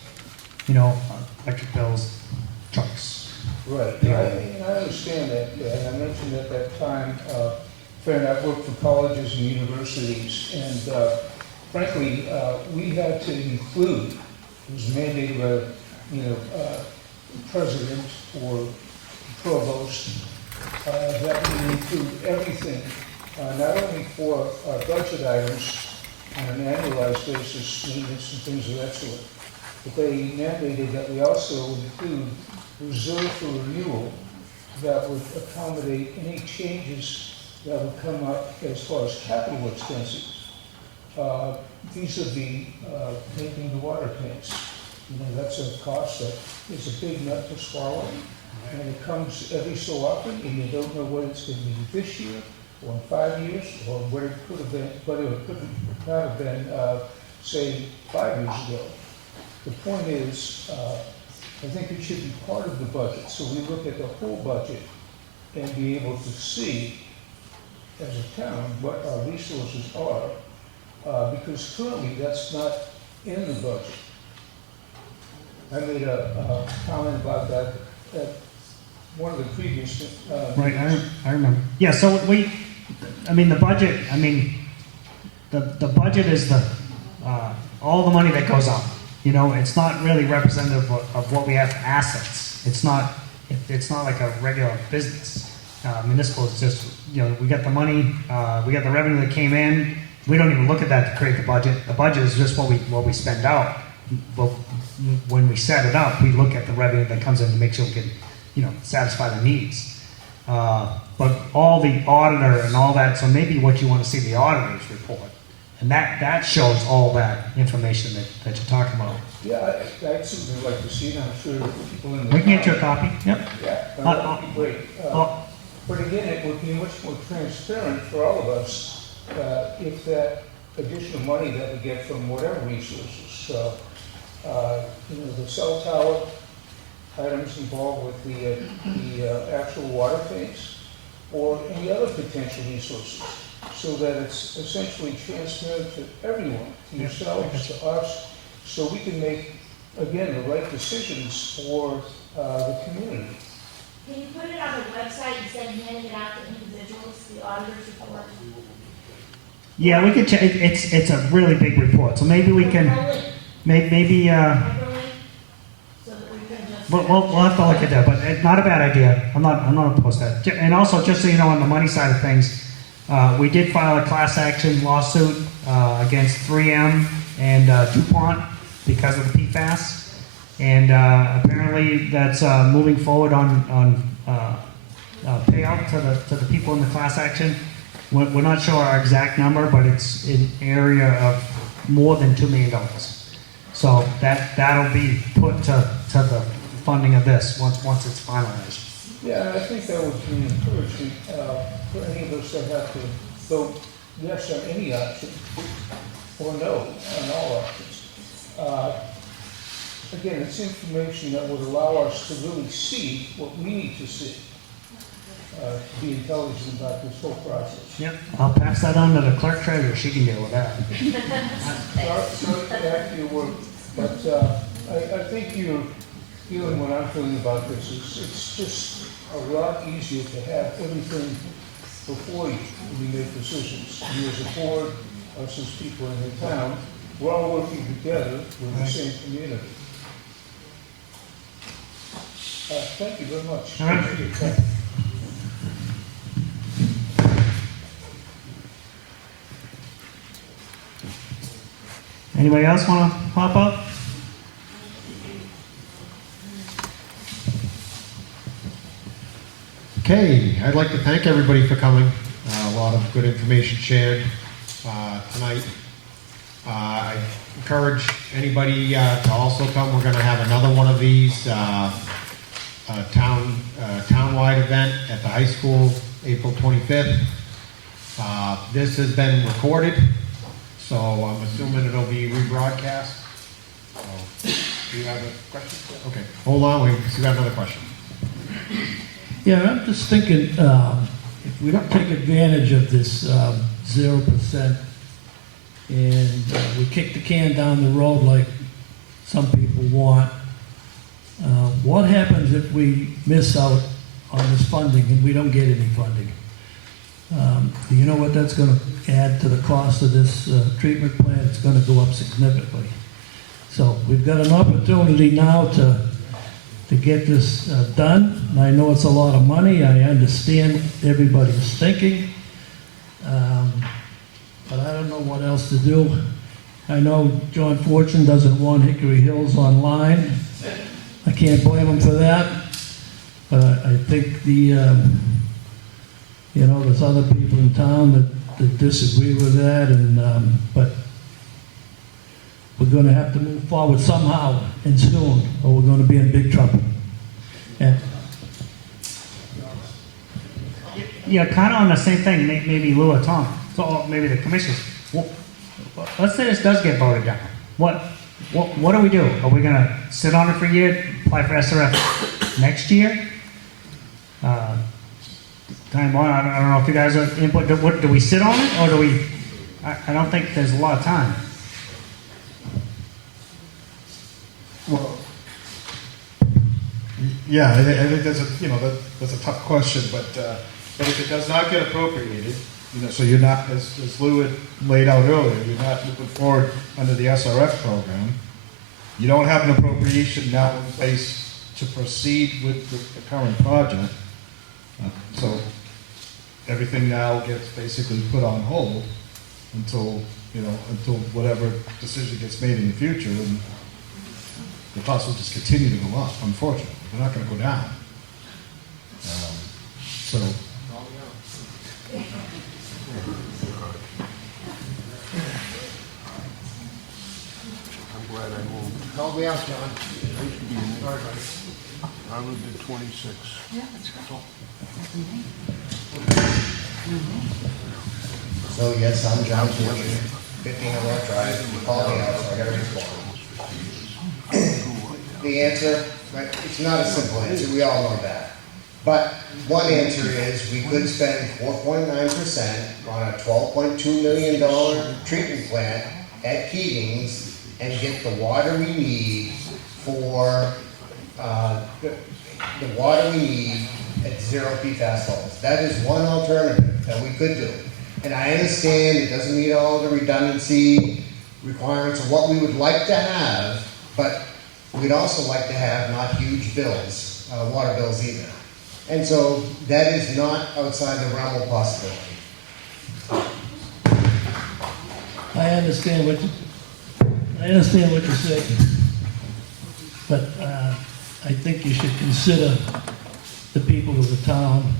Electric bills, trucks. Right, yeah, I understand that, and I mentioned at that time, I've worked for colleges and universities, and frankly, we had to include, it was mandated by, president or provost, that we include everything, not only for our budget items on an annualized basis, maintenance and things of that sort, but they mandated that we also include reserve for renewal that would accommodate any changes that would come up as far as capital expenses, vis-a-vis painting the water tanks. That's a cost that is a big nut to swallow, and it comes every so often, and you don't know what it's going to be this year, or in 5 years, or what it could have been, but it could not have been, say, 5 years ago. The point is, I think it should be part of the budget, so we look at the whole budget and be able to see, as a town, what our resources are, because currently that's not in the budget. I made a comment about that at one of the previous Right, I remember. Yeah, so the budget, the budget is all the money that goes up. It's not really representative of what we have for assets. It's not like a regular business. Municipal is just, we got the money, we got the revenue that came in. We don't even look at that to create the budget. The budget is just what we spend out. But when we set it up, we look at the revenue that comes in to make sure we can, satisfy the needs. But all the auditor and all that, so maybe what you want to see the auditor's report. And that shows all that information that you're talking about. Yeah, I'd certainly like to see it. I'm sure people in the... We can get you a copy, yep. Yeah, that would be great. But again, it would be much more transparent for all of us if that additional money that we get from whatever resources, the cell tower items involved with the actual water tanks, or any other potential resources, so that it's essentially transparent to everyone, to yourselves, to us, so we can make, again, the right decisions for the community. Can you put it on the website instead of handing it out to individuals, the auditor's report? Yeah, we could check, it's a really big report, so maybe we can, maybe, So that we can just. we'll have to look at that, but it's not a bad idea. I'm not opposed to that. And also, just so you know, on the money side of things, we did file a class action lawsuit against 3M and DuPont because of the PFAS. And apparently that's moving forward on payout to the people in the class action. We're not sure our exact number, but it's in area of more than $2 million. So that'll be put to the funding of this once it's finalized. Yeah, I think that would be encouraging for any of us that have to vote yes on any option or no on all options. Again, it's information that would allow us to really see what we need to see, to be intelligent about this whole process. Yep, I'll pass that on to the clerk treasurer. She can deal with that. Sorry to add to your work, but I think you're feeling what I'm feeling about this. It's just a lot easier to have everything before you when you make decisions. You as a board, us as people in the town, we're all working together with the same community. Thank you very much. All right. Thank you. Anybody else want to pop up? Okay, I'd like to thank everybody for coming. A lot of good information shared tonight. I encourage anybody to also come. We're going to have another one of these town-wide event at the high school, April 25th. This has been recorded, so I'm assuming it'll be rebroadcast. Do you have a question? Okay, hold on, we got another question. Yeah, I'm just thinking, if we don't take advantage of this 0% and we kick the can down the road like some people want, what happens if we miss out on this funding and we don't get any funding? Do you know what that's going to add to the cost of this treatment plant? It's going to go up significantly. So we've got an opportunity now to get this done. And I know it's a lot of money. I understand everybody's thinking. But I don't know what else to do. I know John Fortune doesn't want Hickory Hills online. I can't blame him for that. But I think there's other people in town that disagree with that. But we're going to have to move forward somehow and soon, or we're going to be in big trouble. Yeah, kind of on the same thing, maybe Lou or Tom, so maybe the commissioners. Well, let's say this does get voted down. What do we do? Are we going to sit on it for a year, apply for SRF next year? Time one, I don't know if you guys are input. Do we sit on it, or do we? I don't think there's a lot of time. Well, yeah, I think that's a tough question, but if it does not get appropriated, so you're not, as Lou had laid out earlier, you're not moving forward under the SRF program. You don't have an appropriation now in place to proceed with the current project, so everything now gets basically put on hold until whatever decision gets made in the future. And the costs will just continue to go up, unfortunately. They're not going to go down. I'm glad I moved. Call me out, John. I used to be in there. I lived at 26. Yeah, that's right. So yes, I'm John Fortune, 15 North Drive. Call me out, so I got to respond. The answer, it's not a simple answer, we all know that. But one answer is we could spend 4.9% on a $12.2 million treatment plant at Keating's and get the water we need for the water we need at zero PFAS levels. That is one alternative that we could do. And I understand it doesn't meet all the redundancy requirements of what we would like to have, but we'd also like to have not huge bills, water bills either. And so that is not outside the realm of possibility. I understand what you're saying, but I think you should consider the people of the town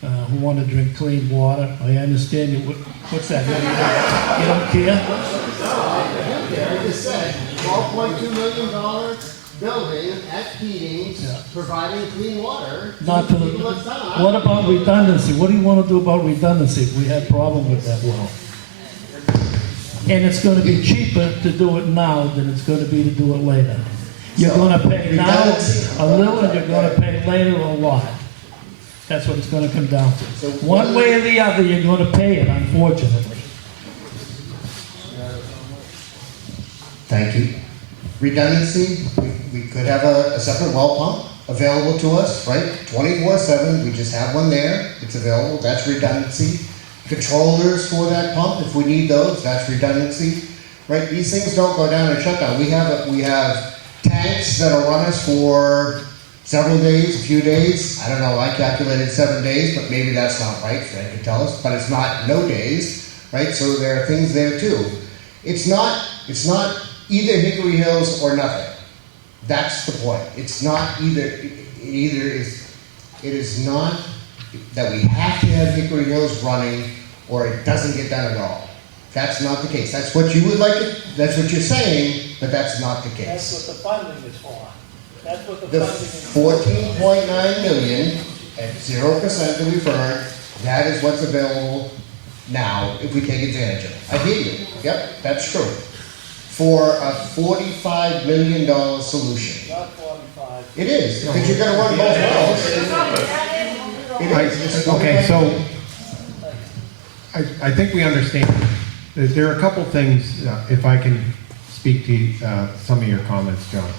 who want to drink clean water. I understand you. What's that? You don't care? I just said, $12.2 million building at Keating's, providing clean water. Not to the, what about redundancy? What do you want to do about redundancy? We had a problem with that one. And it's going to be cheaper to do it now than it's going to be to do it later. You're going to pay now a little and you're going to pay later a lot. That's what it's going to come down to. One way or the other, you're going to pay it, unfortunately. Thank you. Redundancy, we could have a separate well pump available to us, right? 24/7, we just have one there, it's available, that's redundancy. Controllers for that pump, if we need those, that's redundancy, right? These things don't go down and shut down. We have tanks that'll run us for several days, a few days. I don't know, I calculated 7 days, but maybe that's not right, Fred can tell us, but it's not no days, right? So there are things there too. It's not either Hickory Hills or nothing. That's the point. It's not either, it is not that we have to have Hickory Hills running or it doesn't get done at all. That's not the case. That's what you would like it, that's what you're saying, but that's not the case. That's what the funding is for. That's what The 14.9 million at 0% that we've earned, that is what's available now if we take advantage of it. I hear you. Yep, that's true. For a $45 million solution. Not 45. It is, because you're going to run both wells. Okay, so I think we understand. There are a couple things, if I can speak to some of your comments, John.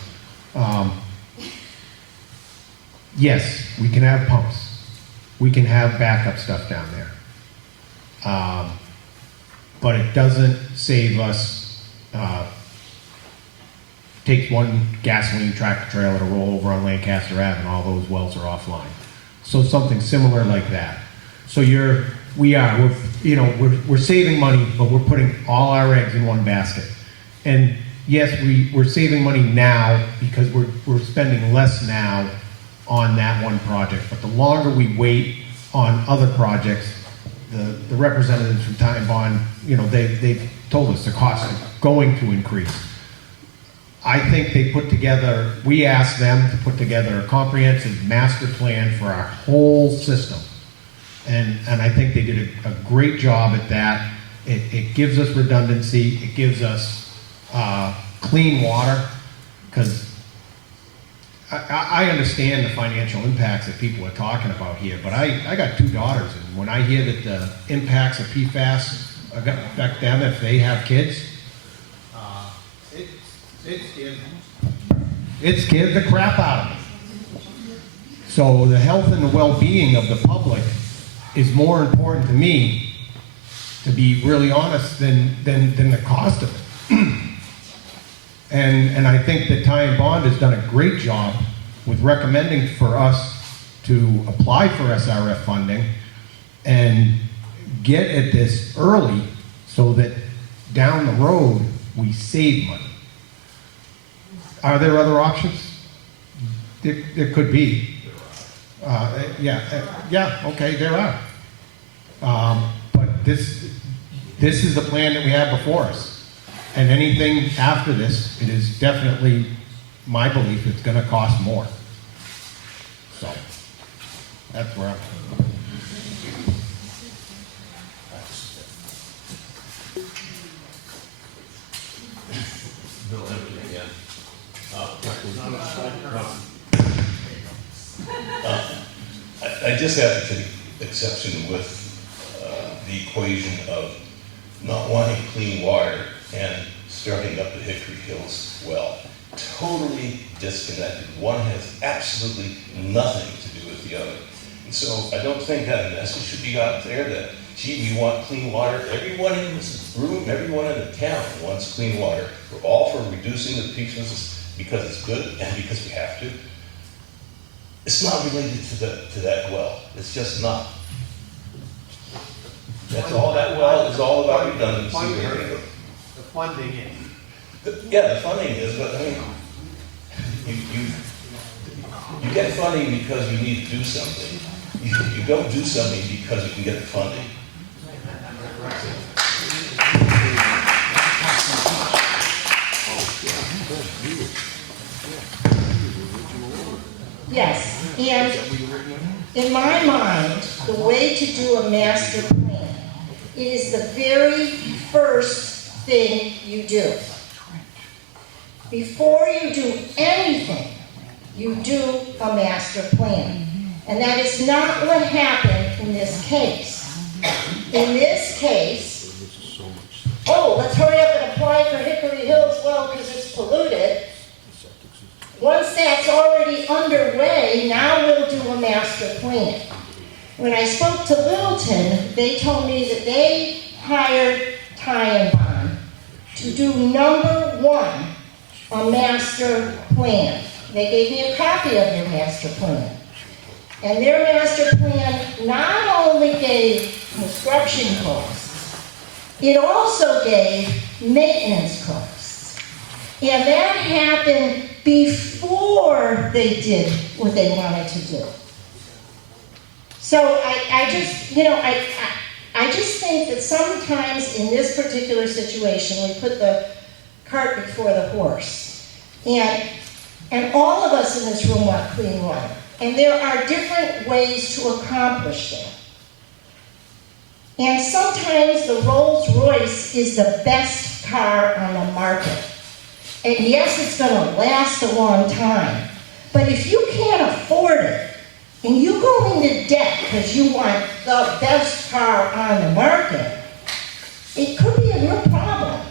Yes, we can have pumps. We can have backup stuff down there. But it doesn't save us. Takes one gasoline tractor trailer to roll over on Lancaster Ave and all those wells are offline. So something similar like that. So we're saving money, but we're putting all our eggs in one basket. And yes, we're saving money now because we're spending less now on that one project. But the longer we wait on other projects, the representatives from Time Bond, they've told us the costs are going to increase. I think we asked them to put together a comprehensive master plan for our whole system. And I think they did a great job at that. It gives us redundancy, it gives us clean water, because I understand the financial impacts that people are talking about here, but I got 2 daughters, and when I hear that the impacts of PFAS affect them if they have kids, it scares the crap out of me. So the health and the well-being of the public is more important to me, to be really honest, than the cost of it. And I think that Ty and Bond has done a great job with recommending for us to apply for SRF funding and get at this early so that down the road we save money. Are there other options? There could be. Okay, there are. But this is the plan that we have before us. And anything after this, it is definitely my belief it's going to cost more. So, that's where I'm at. Bill Henry again. I just have to take exception with the equation of not wanting clean water and starting up the Hickory Hills well. totally disconnected. One has absolutely nothing to do with the other. And so I don't think that a message should be out there that, gee, we want clean water. Everyone in this room, everyone in the town wants clean water. We're all for reducing the PFAS because it's good and because we have to. It's not related to that well. It's just not. That's all that well is all about redundancy. The funding is. Yeah, the funding is, but I mean, you get funding because you need to do something. You don't do something because you can get the funding. Yes, and in my mind, the way to do a master plan, it is the very first thing you do. Before you do anything, you do a master plan. And that is not what happened in this case. In this case, oh, let's hurry up and apply for Hickory Hills well because it's polluted. Once that's already underway, now we'll do a master plan. When I spoke to Littleton, they told me that they hired Ty and Bond to do number one, a master plan. They gave me a copy of their master plan. And their master plan not only gave construction costs, it also gave maintenance costs. And that happened before they did what they wanted to do. So I just think that sometimes in this particular situation, we put the cart before the horse. And all of us in this room want clean water. And there are different ways to accomplish that. And sometimes the Rolls-Royce is the best car on the market. And yes, it's going to last a long time. But if you can't afford it, and you go into debt because you want the best car on the market, it could be a real problem.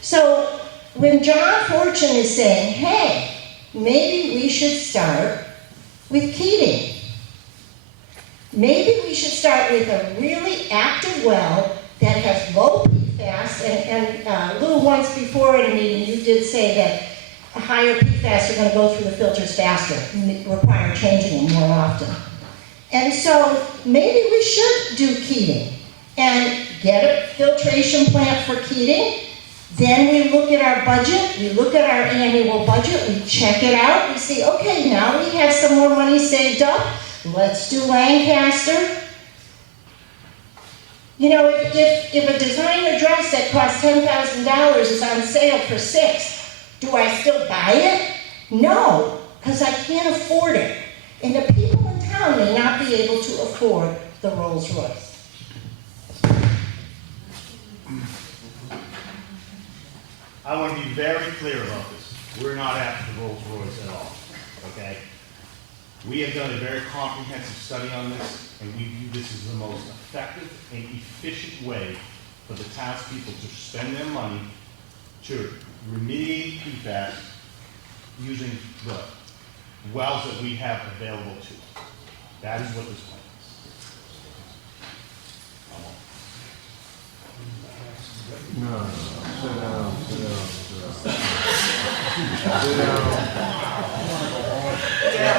So when John Fortune is saying, hey, maybe we should start with Keating. Maybe we should start with a really active well that has low PFAS, and Lou, once before in a meeting, you did say that higher PFAS are going to go through the filters faster and require changing them more often. And so maybe we should do Keating and get a filtration plant for Keating. Then we look at our budget, we look at our annual budget, we check it out, we see, okay, now we have some more money saved up, let's do Lancaster. You know, if a designer dress that costs $10,000 is on sale for $6,000, do I still buy it? No, because I can't afford it. And the people in town may not be able to afford the Rolls-Royce. I want to be very clear about this. We're not after the Rolls-Royce at all, okay? We have done a very comprehensive study on this, and we view this as the most effective and efficient way for the townspeople to spend their money to remediate PFAS using the wells that we have available to us. That is what this plan is. No, sit down, sit down,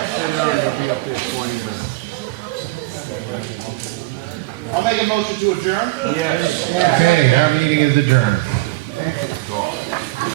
sit down, you'll be up there 20 minutes. I'll make a motion to adjourn. Yes. Okay, our meeting is adjourned.